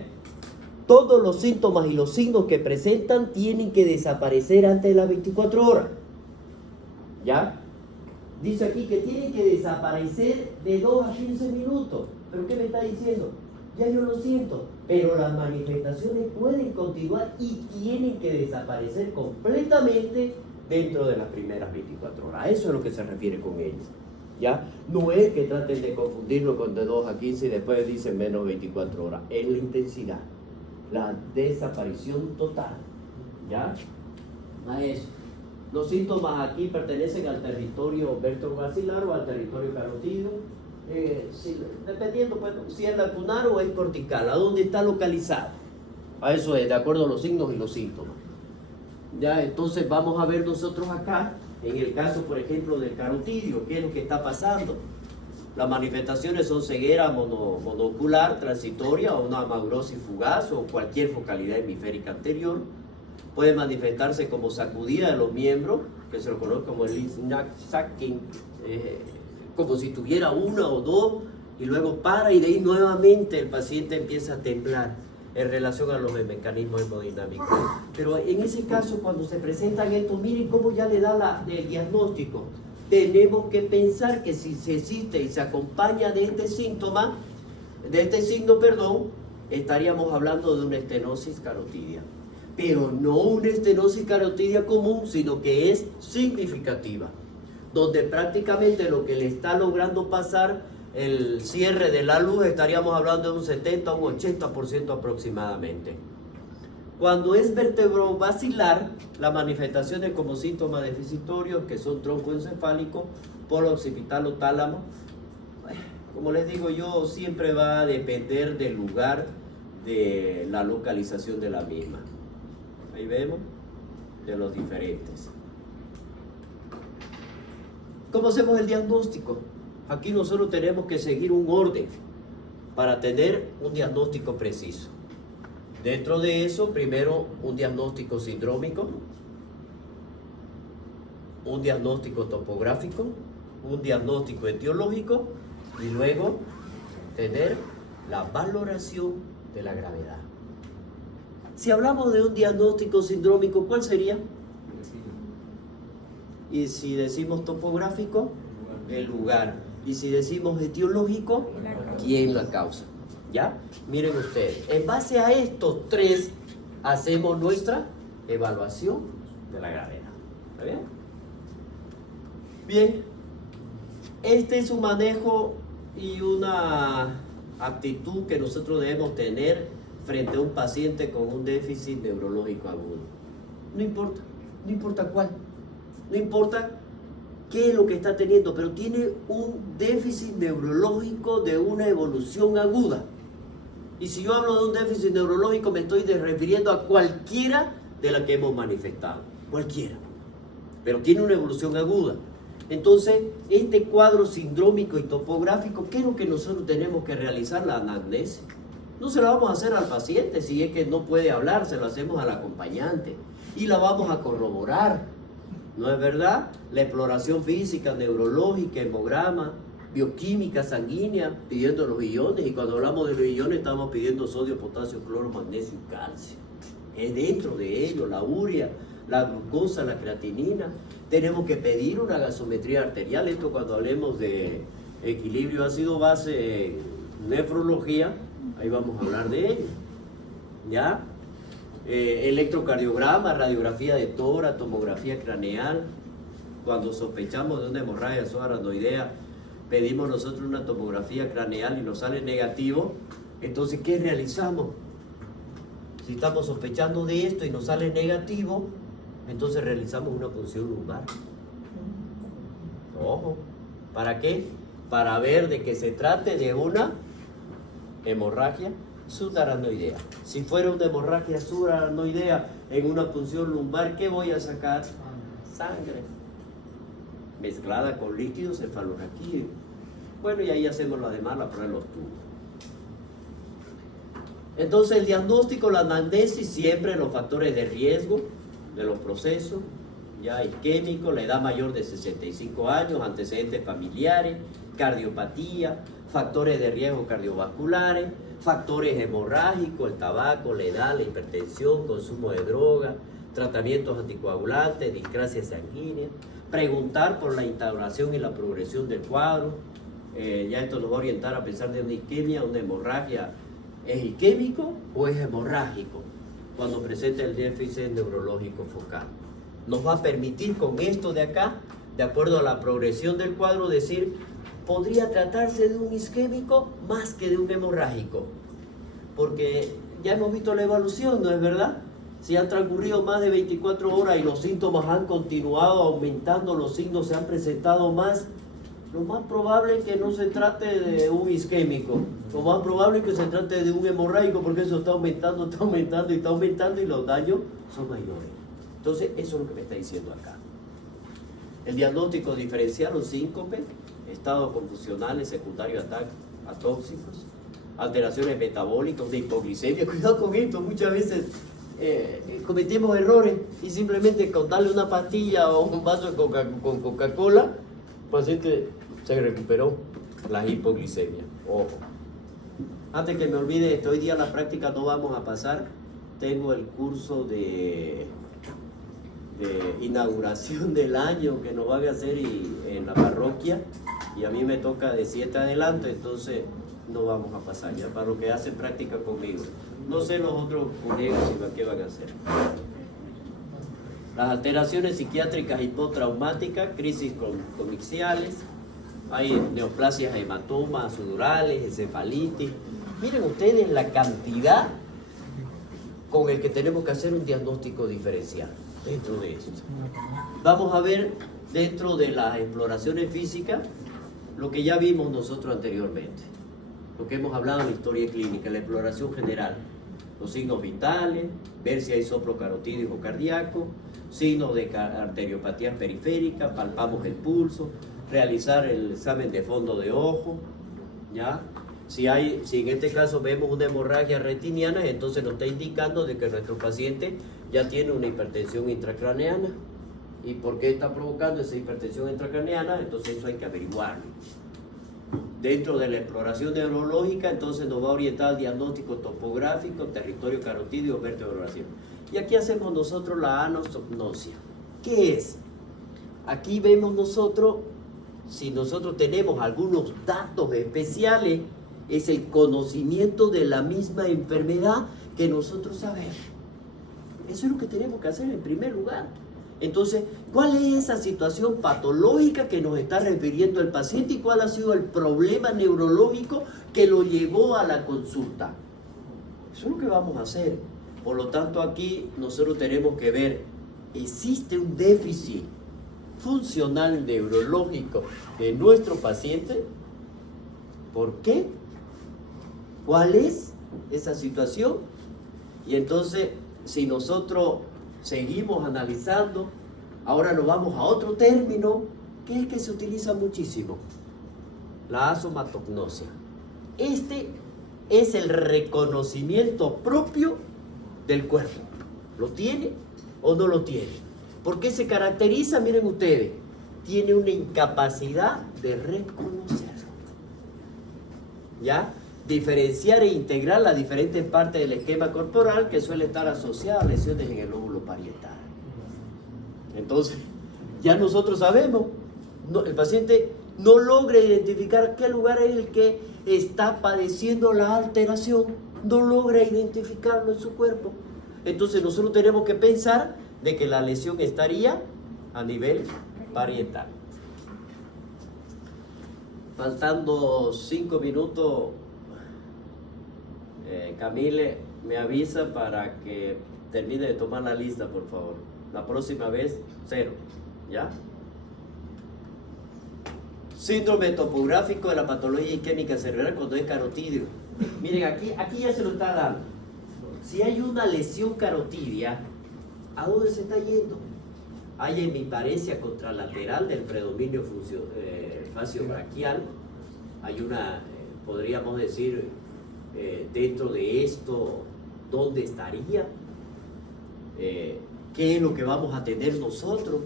todos los síntomas y los signos que presentan tienen que desaparecer antes de las 24 horas. ¿Ya? Dice aquí que tienen que desaparecer de 2 a 15 minutos. ¿Pero qué me está diciendo? Ya yo lo siento, pero las manifestaciones pueden continuar y tienen que desaparecer completamente dentro de las primeras 24 horas. Eso es lo que se refiere con ellos. ¿Ya? No es que traten de confundirlo con de 2 a 15 y después dicen menos 24 horas. Es la intensidad, la desaparición total. ¿Ya? A eso. Los síntomas aquí pertenecen al territorio vértebro-basilar o al territorio carotídeo. Dependiendo pues, si es lacunar o es cortical, a dónde está localizado. A eso es, de acuerdo a los signos y los síntomas. Ya, entonces vamos a ver nosotros acá, en el caso, por ejemplo, del carotidio, qué es lo que está pasando. Las manifestaciones son ceguera monocular transitoria o una amaurosis fugaz o cualquier focalidad hemisférica anterior. Puede manifestarse como sacudida de los miembros, que se lo conoce como el sacking, como si tuviera una o dos, y luego para y de ahí nuevamente el paciente empieza a temblar en relación a los mecanismos hemodinámicos. Pero en ese caso, cuando se presentan estos, miren cómo ya le da el diagnóstico. Tenemos que pensar que si se existe y se acompaña de este síntoma, de este signo, estaríamos hablando de una estenosis carotidia. Pero no una estenosis carotidia común, sino que es significativa, donde prácticamente lo que le está logrando pasar el cierre de la luz, estaríamos hablando de un 70 o un 80% aproximadamente. Cuando es vertebrovascular, las manifestaciones como síntomas deficitorios, que son troncoencefálico, polo occipital o tálamo, como les digo yo, siempre va a depender del lugar de la localización de la misma. Ahí vemos de los diferentes. ¿Cómo hacemos el diagnóstico? Aquí nosotros tenemos que seguir un orden para tener un diagnóstico preciso. Dentro de eso, primero un diagnóstico sindrómico, un diagnóstico topográfico, un diagnóstico etiológico y luego tener la valoración de la gravedad. Si hablamos de un diagnóstico sindrómico, ¿cuál sería? Y si decimos topográfico, el lugar. Y si decimos etiológico, ¿quién la causa? ¿Ya? Miren ustedes, en base a estos tres hacemos nuestra evaluación de la gravedad. ¿Está bien? Bien, este es un manejo y una actitud que nosotros debemos tener frente a un paciente con un déficit neurológico agudo. No importa cuál, no importa qué es lo que está teniendo, pero tiene un déficit neurológico de una evolución aguda. Y si yo hablo de un déficit neurológico, me estoy refiriendo a cualquiera de las que hemos manifestado, cualquiera, pero tiene una evolución aguda. Entonces, este cuadro sindrómico y topográfico, ¿qué es lo que nosotros tenemos que realizar? La anamnesis. No se la vamos a hacer al paciente si es que no puede hablar, se lo hacemos al acompañante y la vamos a corroborar. ¿No es verdad? La exploración física, neurológica, hemograma, bioquímica sanguínea, pidiendo los iones, y cuando hablamos de los iones estamos pidiendo sodio, potasio, cloro, magnesio y calcio. Es dentro de ello la urea, la glucosa, la creatinina. Tenemos que pedir una gasometría arterial. Esto cuando hablemos de equilibrio ácido-base, nefrología, ahí vamos a hablar de ello. ¿Ya? Electrocardiograma, radiografía de tórax, tomografía craneal. Cuando sospechamos de una hemorragia subaracnoidea, pedimos nosotros una tomografía craneal y nos sale negativo. Entonces, ¿qué realizamos? Si estamos sospechando de esto y nos sale negativo, entonces realizamos una punción lumbar. Ojo, ¿para qué? Para ver de que se trate de una hemorragia subaracnoidea. Si fuera una hemorragia subaracnoidea en una punción lumbar, ¿qué voy a sacar? Sangre mezclada con líquido cefalorraquídeo. Bueno, y ahí hacemos lo demás, la prueba de los tubos. Entonces el diagnóstico, la anamnesis, siempre los factores de riesgo de los procesos, ya isquémico, la edad mayor de 65 años, antecedentes familiares, cardiopatía, factores de riesgo cardiovasculares, factores hemorrágicos, el tabaco, la edad, la hipertensión, consumo de droga, tratamientos anticoagulantes, discrasia sanguínea, preguntar por la instauración y la progresión del cuadro. Ya esto nos va a orientar a pensar de una isquemia, una hemorragia. ¿Es isquémico o es hemorrágico cuando presenta el déficit neurológico focal? Nos va a permitir con esto de acá, de acuerdo a la progresión del cuadro, decir, podría tratarse de un isquémico más que de un hemorrágico, porque ya hemos visto la evolución, ¿no es verdad? Si han transcurrido más de 24 horas y los síntomas han continuado aumentando, los signos se han presentado más, lo más probable es que no se trate de un isquémico, lo más probable es que se trate de un hemorrágico, porque eso está aumentando y los daños son mayores. Entonces, eso es lo que me está diciendo acá. El diagnóstico diferencial, un síncope, estados confusionales secundarios atóxicos, alteraciones metabólicas, de hipoglicemia. Cuidado con esto, muchas veces cometemos errores y simplemente con darle una pastilla o un vaso con Coca-Cola, el paciente se recuperó la hipoglicemia. Ojo. Antes que me olvide esto, hoy día la práctica no vamos a pasar. Tengo el curso de inauguración del año que nos van a hacer en la parroquia, y a mí me toca de 7 adelante, entonces no vamos a pasar ya para lo que hacen práctica conmigo. No sé los otros colegas qué van a hacer. Las alteraciones psiquiátricas hipotraumáticas, crisis comixiales, hay neoplasias, hematomas, sudorales, encefalitis. Miren ustedes la cantidad con el que tenemos que hacer un diagnóstico diferencial dentro de esto. Vamos a ver dentro de las exploraciones físicas lo que ya vimos nosotros anteriormente, lo que hemos hablado en la historia clínica, la exploración general, los signos vitales, ver si hay soplo carotídeo o cardíaco, signos de arteriopatía periférica, palpamos el pulso, realizar el examen de fondo de ojo, ¿ya? Si en este caso vemos una hemorragia retiniana, entonces nos está indicando de que nuestro paciente ya tiene una hipertensión intracraneana. ¿Y por qué está provocando esa hipertensión intracraneana? Entonces eso hay que averiguarlo. Dentro de la exploración neurológica, entonces nos va a orientar al diagnóstico topográfico, territorio carotídeo, vertebración. Y aquí hacemos nosotros la anosognosia. ¿Qué es? Aquí vemos nosotros, si nosotros tenemos algunos datos especiales, es el conocimiento de la misma enfermedad que nosotros sabemos. Eso es lo que tenemos que hacer en primer lugar. Entonces, ¿cuál es esa situación patológica que nos está refiriendo el paciente y cuál ha sido el problema neurológico que lo llevó a la consulta? Eso es lo que vamos a hacer. Por lo tanto, aquí nosotros tenemos que ver, ¿existe un déficit funcional neurológico de nuestro paciente? ¿Por qué? ¿Cuál es esa situación? Y entonces, si nosotros seguimos analizando, ahora nos vamos a otro término que es que se utiliza muchísimo, la asomatognosia. Este es el reconocimiento propio del cuerpo. ¿Lo tiene o no lo tiene? ¿Por qué se caracteriza? Miren ustedes, tiene una incapacidad de reconocerlo. ¿Ya? Diferenciar e integrar las diferentes partes del esquema corporal que suele estar asociada a lesiones en el lóbulo parietal. Entonces, ya nosotros sabemos, el paciente no logra identificar qué lugar es el que está padeciendo la alteración, no logra identificarlo en su cuerpo. Entonces nosotros tenemos que pensar de que la lesión estaría a nivel parietal. Faltando 5 minutos, Camille me avisa para que termine de tomar la lista, por favor. La próxima vez, 0, ¿ya? Síndrome topográfico de la patología isquémica cerebral cuando es carotídeo. Miren, aquí ya se lo está dando. Si hay una lesión carotidia, ¿a dónde se está yendo? Hay hemiparesia contralateral del predominio facio-braquial. Hay una, podríamos decir, dentro de esto, ¿dónde estaría? ¿Qué es lo que vamos a tener nosotros?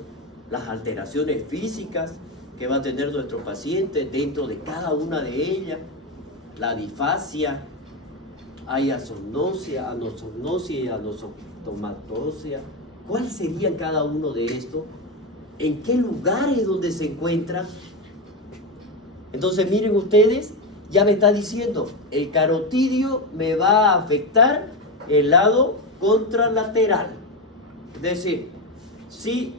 Las alteraciones físicas que va a tener nuestro paciente dentro de cada una de ellas, la disfasia, hay asognosia, anosognosia y anostomatosia. ¿Cuál sería cada uno de estos? ¿En qué lugares donde se encuentra? Entonces miren ustedes, ya me está diciendo, el carotidio me va a afectar el lado contralateral. Es decir, si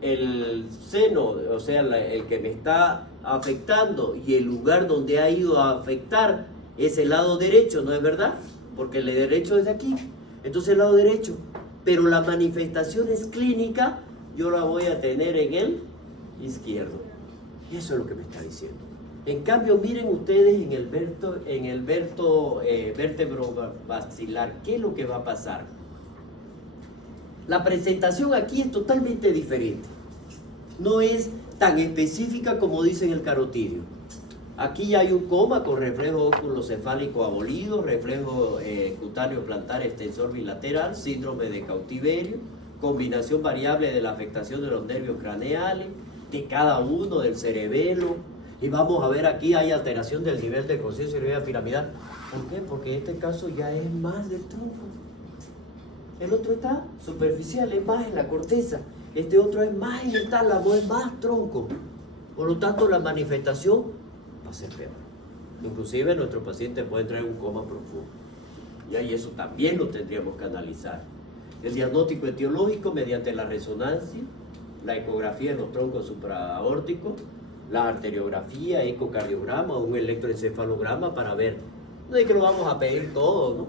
el seno, o sea, el que me está afectando y el lugar donde ha ido a afectar es el lado derecho, ¿no es verdad? Porque el derecho es de aquí, entonces el lado derecho. Pero la manifestación es clínica, yo la voy a tener en el izquierdo. Eso es lo que me está diciendo. En cambio, miren ustedes en el vértebro basilar, ¿qué es lo que va a pasar? La presentación aquí es totalmente diferente. No es tan específica como dice en el carotidio. Aquí ya hay un coma con reflejo oculocefálico abolido, reflejo cutáneo plantar extensor bilateral, síndrome de cautiverio, combinación variable de la afectación de los nervios craneales, de cada uno, del cerebelo. Y vamos a ver aquí hay alteración del nivel de conciencia y realidad piramidal. ¿Por qué? Porque en este caso ya es más del tronco. El otro está superficial, es más en la corteza. Este otro es más en el tálamo, es más tronco. Por lo tanto, la manifestación va a ser peor. Inclusive nuestro paciente puede traer un coma profundo. Y ahí eso también lo tendríamos que analizar. El diagnóstico etiológico mediante la resonancia, la ecografía en los troncos supraaórticos, la arteriografía, ecocardiograma o un electroencefalograma para ver. No es que lo vamos a pedir todo, ¿no?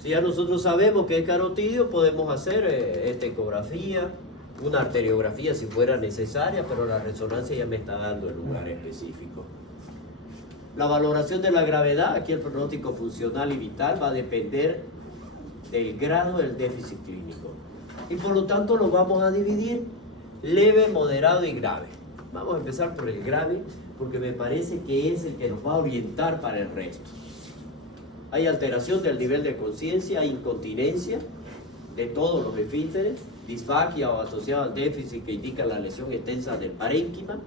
Si ya nosotros sabemos que es carotidio, podemos hacer esta ecografía, una arteriografía si fuera necesaria, pero la resonancia ya me está dando el lugar específico. La valoración de la gravedad, aquí el pronóstico funcional y vital va a depender del grado del déficit clínico. Y por lo tanto lo vamos a dividir leve, moderado y grave. Vamos a empezar por el grave porque me parece que es el que nos va a orientar para el resto. Hay alteración del nivel de conciencia, hay incontinencia de todos los esfínteres, disfagia o asociado al déficit que indica la lesión extensa del parénquima.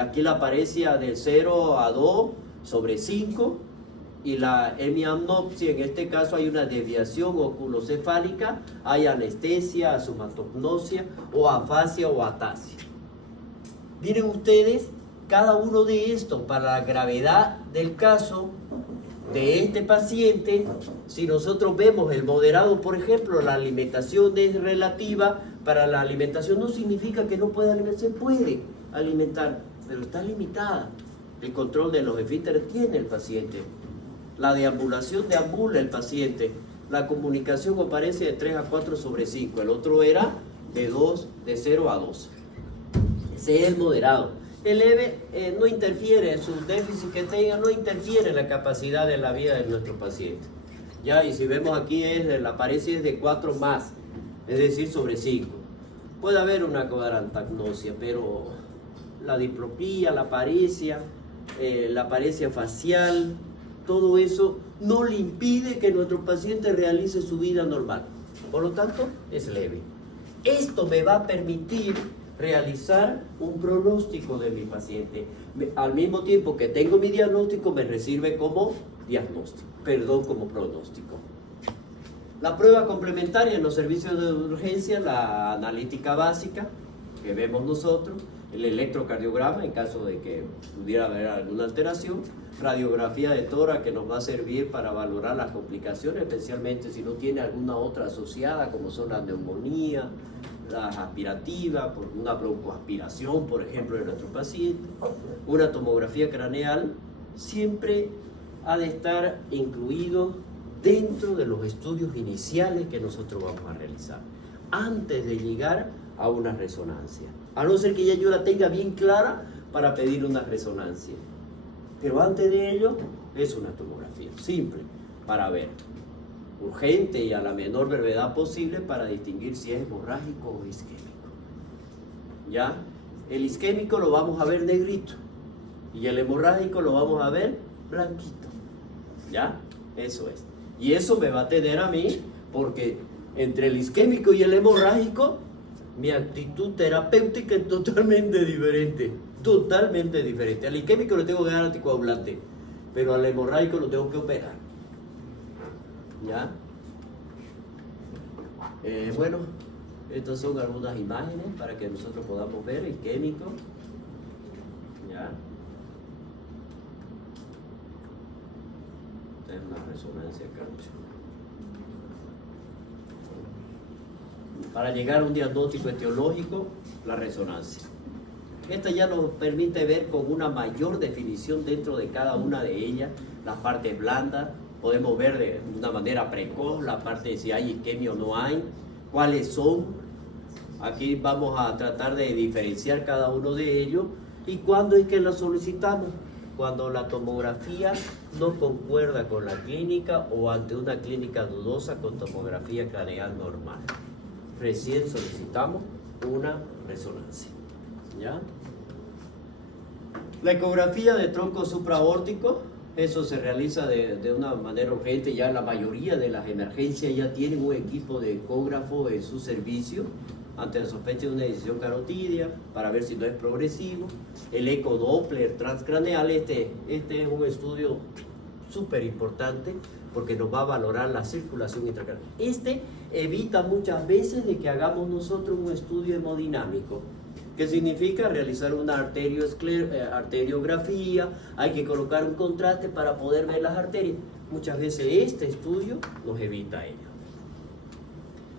Aquí la paresia de 0 a 2 sobre 5 y la hemianopsia, en este caso hay una desviación oculocefálica, hay anestesia, asumatognosia o afasia o atasia. Miren ustedes, cada uno de estos para la gravedad del caso de este paciente, si nosotros vemos el moderado, por ejemplo, la alimentación es relativa, para la alimentación no significa que no pueda alimentar, se puede alimentar, pero está limitada. El control de los esfínteres tiene el paciente. La deambulación deambula el paciente. La comunicación aparece de 3 a 4 sobre 5. El otro era de 0 a 2. Ese es el moderado. El leve no interfiere en su déficit que tenga, no interfiere en la capacidad de la vida de nuestro paciente. Ya, y si vemos aquí, la paresia es de 4 más, es decir, sobre 5. Puede haber una coarantagnosia, pero la diplopía, la paresia facial, todo eso no le impide que nuestro paciente realice su vida normal. Por lo tanto, es leve. Esto me va a permitir realizar un pronóstico de mi paciente. Al mismo tiempo que tengo mi diagnóstico, me sirve como como pronóstico. La prueba complementaria en los servicios de urgencia, la analítica básica que vemos nosotros, el electrocardiograma en caso de que pudiera haber alguna alteración, radiografía de tórax que nos va a servir para valorar las complicaciones, especialmente si no tiene alguna otra asociada como son la neumonía, las aspirativas, por una broncoaspiración, por ejemplo, de nuestro paciente. Una tomografía craneal siempre ha de estar incluido dentro de los estudios iniciales que nosotros vamos a realizar, antes de llegar a una resonancia. A no ser que ya yo la tenga bien clara para pedir una resonancia. Pero antes de ello, es una tomografía simple para ver. Urgente y a la menor brevedad posible para distinguir si es hemorrágico o isquémico. ¿Ya? El isquémico lo vamos a ver negrito y el hemorrágico lo vamos a ver blanquito. ¿Ya? Eso es. Y eso me va a tener a mí, porque entre el isquémico y el hemorrágico, mi actitud terapéutica es totalmente diferente. Totalmente diferente. Al isquémico le tengo que dar anticoagulante, pero al hemorrágico lo tengo que operar. ¿Ya? Bueno, estas son algunas imágenes para que nosotros podamos ver el isquémico. ¿Ya? Esta es una resonancia cardíaca. Para llegar a un diagnóstico etiológico, la resonancia. Esta ya nos permite ver con una mayor definición dentro de cada una de ellas las partes blandas. Podemos ver de una manera precoz la parte de si hay isquemia o no hay, cuáles son. Aquí vamos a tratar de diferenciar cada uno de ellos. ¿Y cuándo es que la solicitamos? Cuando la tomografía no concuerda con la clínica o ante una clínica dudosa con tomografía craneal normal. Recién solicitamos una resonancia. ¿Ya? La ecografía de tronco supraórtico, eso se realiza de una manera urgente. Ya la mayoría de las emergencias ya tienen un equipo de ecógrafo en su servicio ante la sospecha de una decisión carotidia para ver si no es progresivo. El ecodoppler transcraneal, este es un estudio súper importante porque nos va a valorar la circulación intracraneal. Este evita muchas veces de que hagamos nosotros un estudio hemodinámico, que significa realizar una arteriografía, hay que colocar un contraste para poder ver las arterias. Muchas veces este estudio nos evita ello.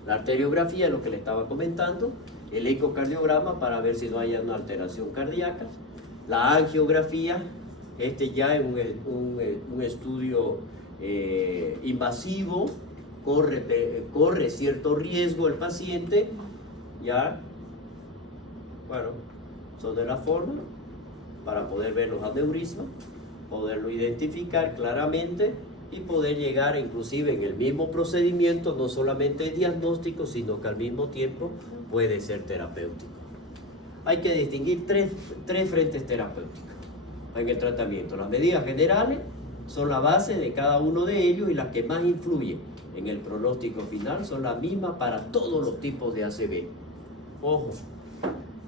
La arteriografía es lo que le estaba comentando, el ecocardiograma para ver si no hay una alteración cardíaca, la angiografía, ya es un estudio invasivo corre cierto riesgo el paciente, ya, bueno, son de la forma para poder ver los aneurismas, poderlo identificar claramente y poder llegar inclusive en el mismo procedimiento, no solamente diagnóstico, sino que al mismo tiempo puede ser terapéutico. Hay que distinguir tres frentes terapéuticos en el tratamiento. Las medidas generales son la base de cada uno de ellos y las que más influyen en el pronóstico final son las mismas para todos los tipos de ACV. Ojo.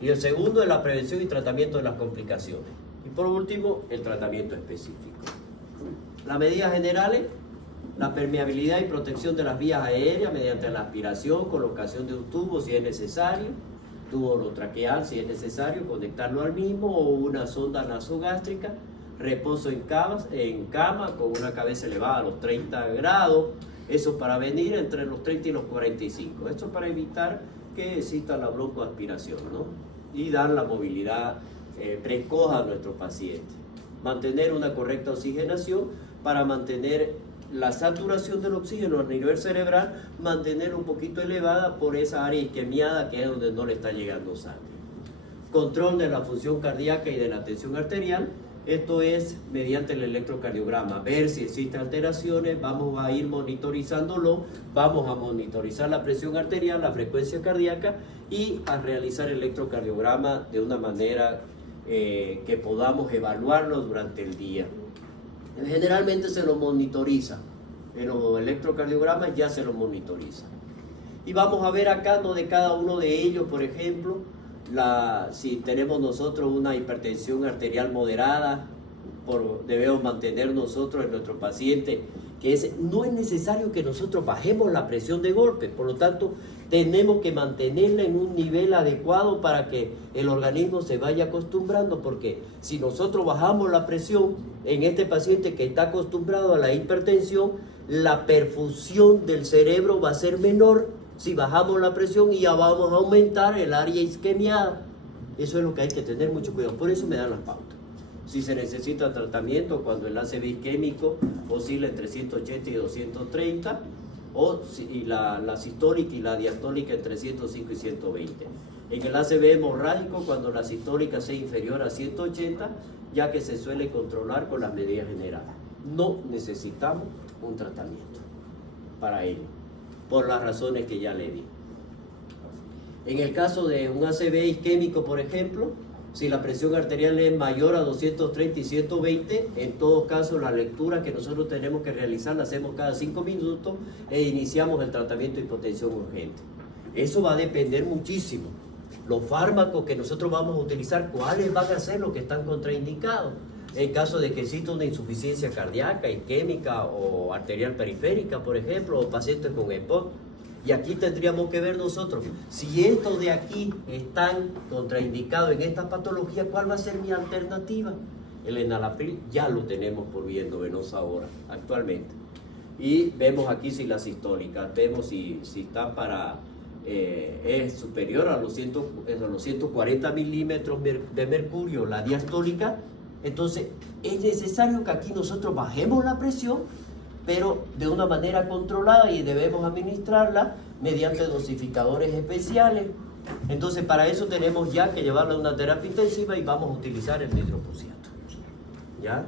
Y el segundo es la prevención y tratamiento de las complicaciones. Y por último, el tratamiento específico. Las medidas generales, la permeabilidad y protección de las vías aéreas mediante la aspiración, colocación de un tubo si es necesario, tubo orotraqueal si es necesario, conectarlo al mismo o una sonda nasogástrica, reposo en cama con una cabeza elevada a los 30 grados, eso para venir entre los 30 y los 45, esto para evitar que exista la broncoaspiración, ¿no? Y dar la movilidad precoz a nuestro paciente. Mantener una correcta oxigenación para mantener la saturación del oxígeno a nivel cerebral, mantener un poquito elevada por esa área isquemiada que es donde no le está llegando sangre. Control de la función cardíaca y de la tensión arterial, esto es mediante el electrocardiograma, ver si existen alteraciones, vamos a ir monitorizándolo, vamos a monitorizar la presión arterial, la frecuencia cardíaca y a realizar el electrocardiograma de una manera que podamos evaluarlo durante el día. Generalmente se lo monitoriza, en los electrocardiogramas ya se lo monitoriza. Y vamos a ver acá de cada uno de ellos, por ejemplo, si tenemos nosotros una hipertensión arterial moderada, debemos mantener nosotros en nuestro paciente, no es necesario que nosotros bajemos la presión de golpe, por lo tanto tenemos que mantenerla en un nivel adecuado para que el organismo se vaya acostumbrando, porque si nosotros bajamos la presión en este paciente que está acostumbrado a la hipertensión, la perfusión del cerebro va a ser menor si bajamos la presión y ya vamos a aumentar el área isquemiada. Eso es lo que hay que tener mucho cuidado, por eso me dan las pautas. Si se necesita tratamiento cuando el ACV isquémico oscila entre 180 y 230, y la sistólica y la diastólica entre 105 y 120. En el ACV hemorrágico, cuando la sistólica sea inferior a 180, ya que se suele controlar con las medidas generales. No necesitamos un tratamiento para ello, por las razones que ya le di. En el caso de un ACV isquémico, por ejemplo, si la presión arterial es mayor a 230 y 120, en todo caso la lectura que nosotros tenemos que realizar la hacemos cada 5 minutos e iniciamos el tratamiento de hipotensión urgente. Eso va a depender muchísimo. Los fármacos que nosotros vamos a utilizar, ¿cuáles van a ser los que están contraindicados? En caso de que exista una insuficiencia cardíaca, isquémica o arterial periférica, por ejemplo, o pacientes con EPOC. Y aquí tendríamos que ver nosotros, si estos de aquí están contraindicados en esta patología, ¿cuál va a ser mi alternativa? El enalapril ya lo tenemos por vía endovenosa ahora, actualmente. Y vemos aquí si la sistólica, vemos si está es superior a los 140 milímetros de mercurio, la diastólica. Entonces es necesario que aquí nosotros bajemos la presión, pero de una manera controlada, y debemos administrarla mediante dosificadores especiales. Entonces para eso tenemos ya que llevarla a una terapia intensiva y vamos a utilizar el nitroprusiato. ¿Ya?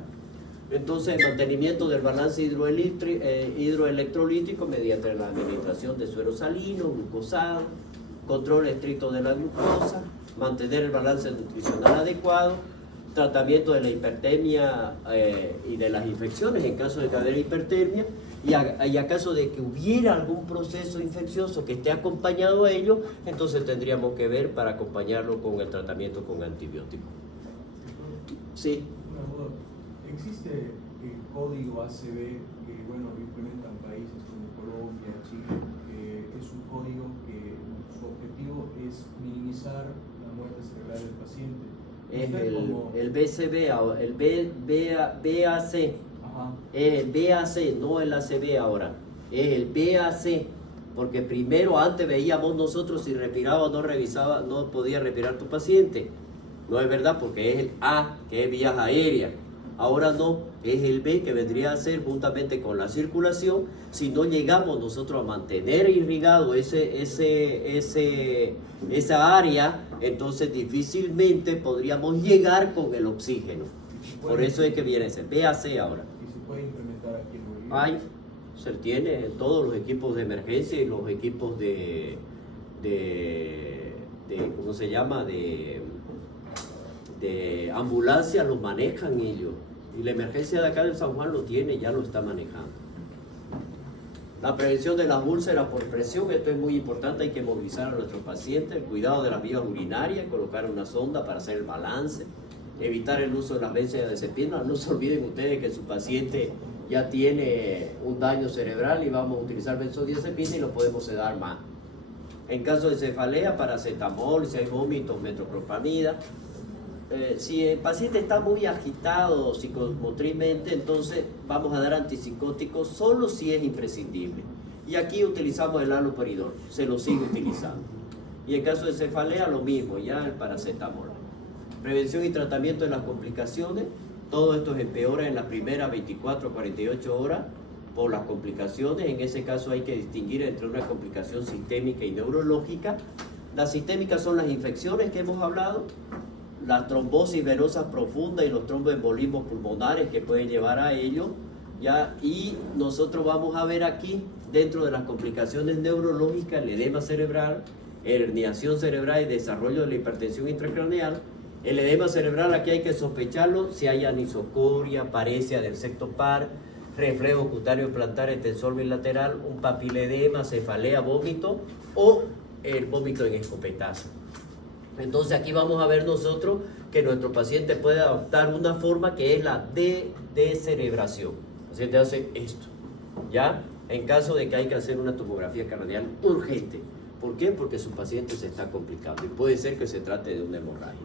Entonces mantenimiento del balance hidroelectrolítico mediante la administración de suero salino, glucosado, control estricto de la glucosa, mantener el balance nutricional adecuado, tratamiento de la hipertermia y de las infecciones en caso de que haya hipertermia, y a caso de que hubiera algún proceso infeccioso que esté acompañado a ello, entonces tendríamos que ver para acompañarlo con el tratamiento con antibióticos. Sí. Una duda. ¿Existe el código ACV que, bueno, implementan países como Colombia, Chile, que es un código que su objetivo es minimizar la muerte cerebral del paciente? Es el BCB, el BAC, Ajá. Es el BAC, no el ACV ahora, es el BAC, porque primero antes veíamos nosotros si respiraba o no revisaba, no podía respirar tu paciente. No es verdad, porque es el A, que es vías aéreas. Ahora no, es el B que vendría a ser juntamente con la circulación. Si no llegamos nosotros a mantener irrigado esa área, entonces difícilmente podríamos llegar con el oxígeno. Por eso es que viene ese BAC ahora. ¿Y se puede implementar aquí en Bolivia? Se tiene en todos los equipos de emergencia y los equipos de ¿cómo se llama? De ambulancia los manejan ellos. Y la emergencia de acá del San Juan lo tiene, ya lo está manejando. La prevención de las úlceras por presión, esto es muy importante, hay que movilizar a nuestros pacientes, el cuidado de las vías urinarias, colocar una sonda para hacer el balance, evitar el uso de las benzodiazepinas. No se olviden ustedes que su paciente ya tiene un daño cerebral y vamos a utilizar benzodiazepina y lo podemos sedar más. En caso de cefalea, paracetamol, si hay vómitos, metoclopramida. Si el paciente está muy agitado psicomotrizmente, entonces vamos a dar antipsicóticos solo si es imprescindible. Y aquí utilizamos el haloperidol, se lo sigue utilizando. Y en caso de cefalea, lo mismo, ya el paracetamol. Prevención y tratamiento de las complicaciones, todo esto se empeora en las primeras 24 a 48 horas por las complicaciones. En ese caso hay que distinguir entre una complicación sistémica y neurológica. Las sistémicas son las infecciones que hemos hablado, la trombosis venosa profunda y los tromboembolismos pulmonares que pueden llevar a ello, ¿ya? Y nosotros vamos a ver aquí, dentro de las complicaciones neurológicas, el edema cerebral, herniación cerebral y desarrollo de la hipertensión intracraneal. El edema cerebral, aquí hay que sospecharlo si hay anisocoria, paresia del septo par, reflejo cutáneo plantar extensor bilateral, un papiledema, cefalea, vómito o el vómito en escopetazo. Entonces aquí vamos a ver nosotros que nuestro paciente puede adoptar una forma que es la descerebración. El paciente hace esto, ¿ya? En caso de que hay que hacer una tomografía craneal urgente. ¿Por qué? Porque su paciente se está complicando y puede ser que se trate de una hemorragia.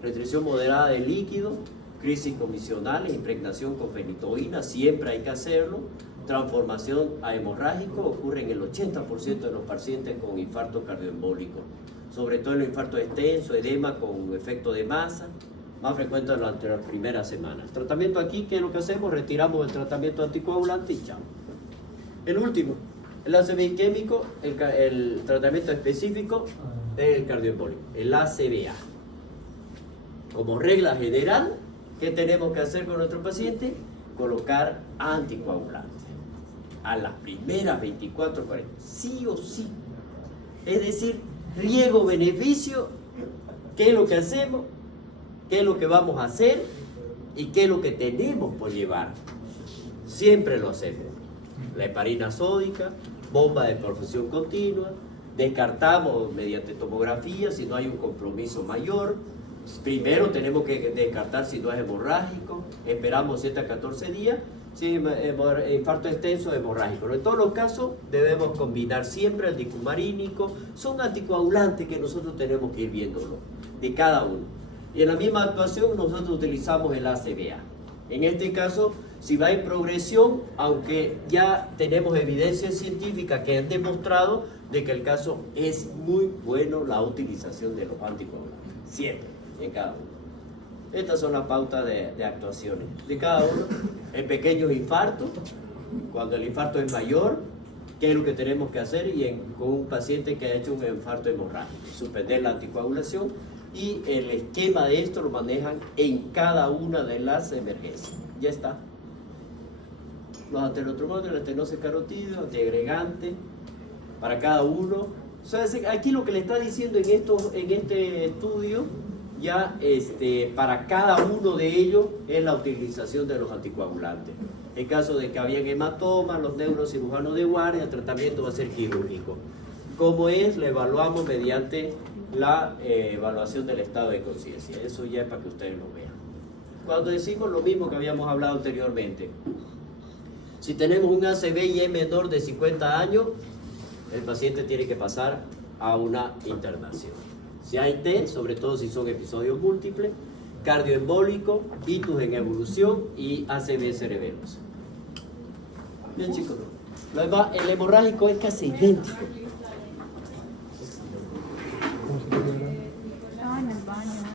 Restricción moderada de líquido, crisis comisionales, impregnación con fenitoína, siempre hay que hacerlo. Transformación a hemorrágico ocurre en el 80% de los pacientes con infarto cardioembólico, sobre todo en el infarto extenso, edema con efecto de masa, más frecuente durante las primeras semanas. Tratamiento aquí, ¿qué es lo que hacemos? Retiramos el tratamiento anticoagulante y chao. El último, el ACV isquémico, el tratamiento específico del cardioembólico, el ACVA. Como regla general, ¿qué tenemos que hacer con nuestro paciente? Colocar anticoagulante a las primeras 24 horas, sí o sí. Es decir, riesgo-beneficio, qué es lo que hacemos, qué es lo que vamos a hacer y qué es lo que tenemos por llevar. Siempre lo hacemos. La heparina sódica, bomba de perfusión continua, descartamos mediante tomografía si no hay un compromiso mayor. Primero tenemos que descartar si no es hemorrágico, esperamos 7 a 14 días, si infarto extenso hemorrágico. Pero en todos los casos debemos combinar siempre el dicumarínico, son anticoagulantes que nosotros tenemos que ir viéndolo, de cada uno. Y en la misma actuación nosotros utilizamos el ACVA. En este caso, si va en progresión, aunque ya tenemos evidencias científicas que han demostrado de que el caso es muy bueno la utilización de los anticoagulantes, siempre, en cada uno. Estas son las pautas de actuaciones de cada uno. En pequeños infartos, cuando el infarto es mayor, qué es lo que tenemos que hacer, y con un paciente que ha hecho un infarto hemorrágico, suspender la anticoagulación, y el esquema de esto lo manejan en cada una de las emergencias. Ya está. Los anterotromos, la estenosis carotídea, antiagregante, para cada uno. O sea, aquí lo que le está diciendo en este estudio, ya para cada uno de ellos es la utilización de los anticoagulantes. En caso de que habían hematomas, los neurocirujanos de guardia, el tratamiento va a ser quirúrgico. ¿Cómo es? Le evaluamos mediante la evaluación del estado de conciencia. Eso ya es para que ustedes lo vean. Cuando decimos lo mismo que habíamos hablado anteriormente, si tenemos un ACV y es menor de 50 años, el paciente tiene que pasar a una internación. Si hay T, sobre todo si son episodios múltiples, cardioembólico, ictus en evolución y ACV cerebelosa. Bien, chicos. El hemorrágico es casi idéntico.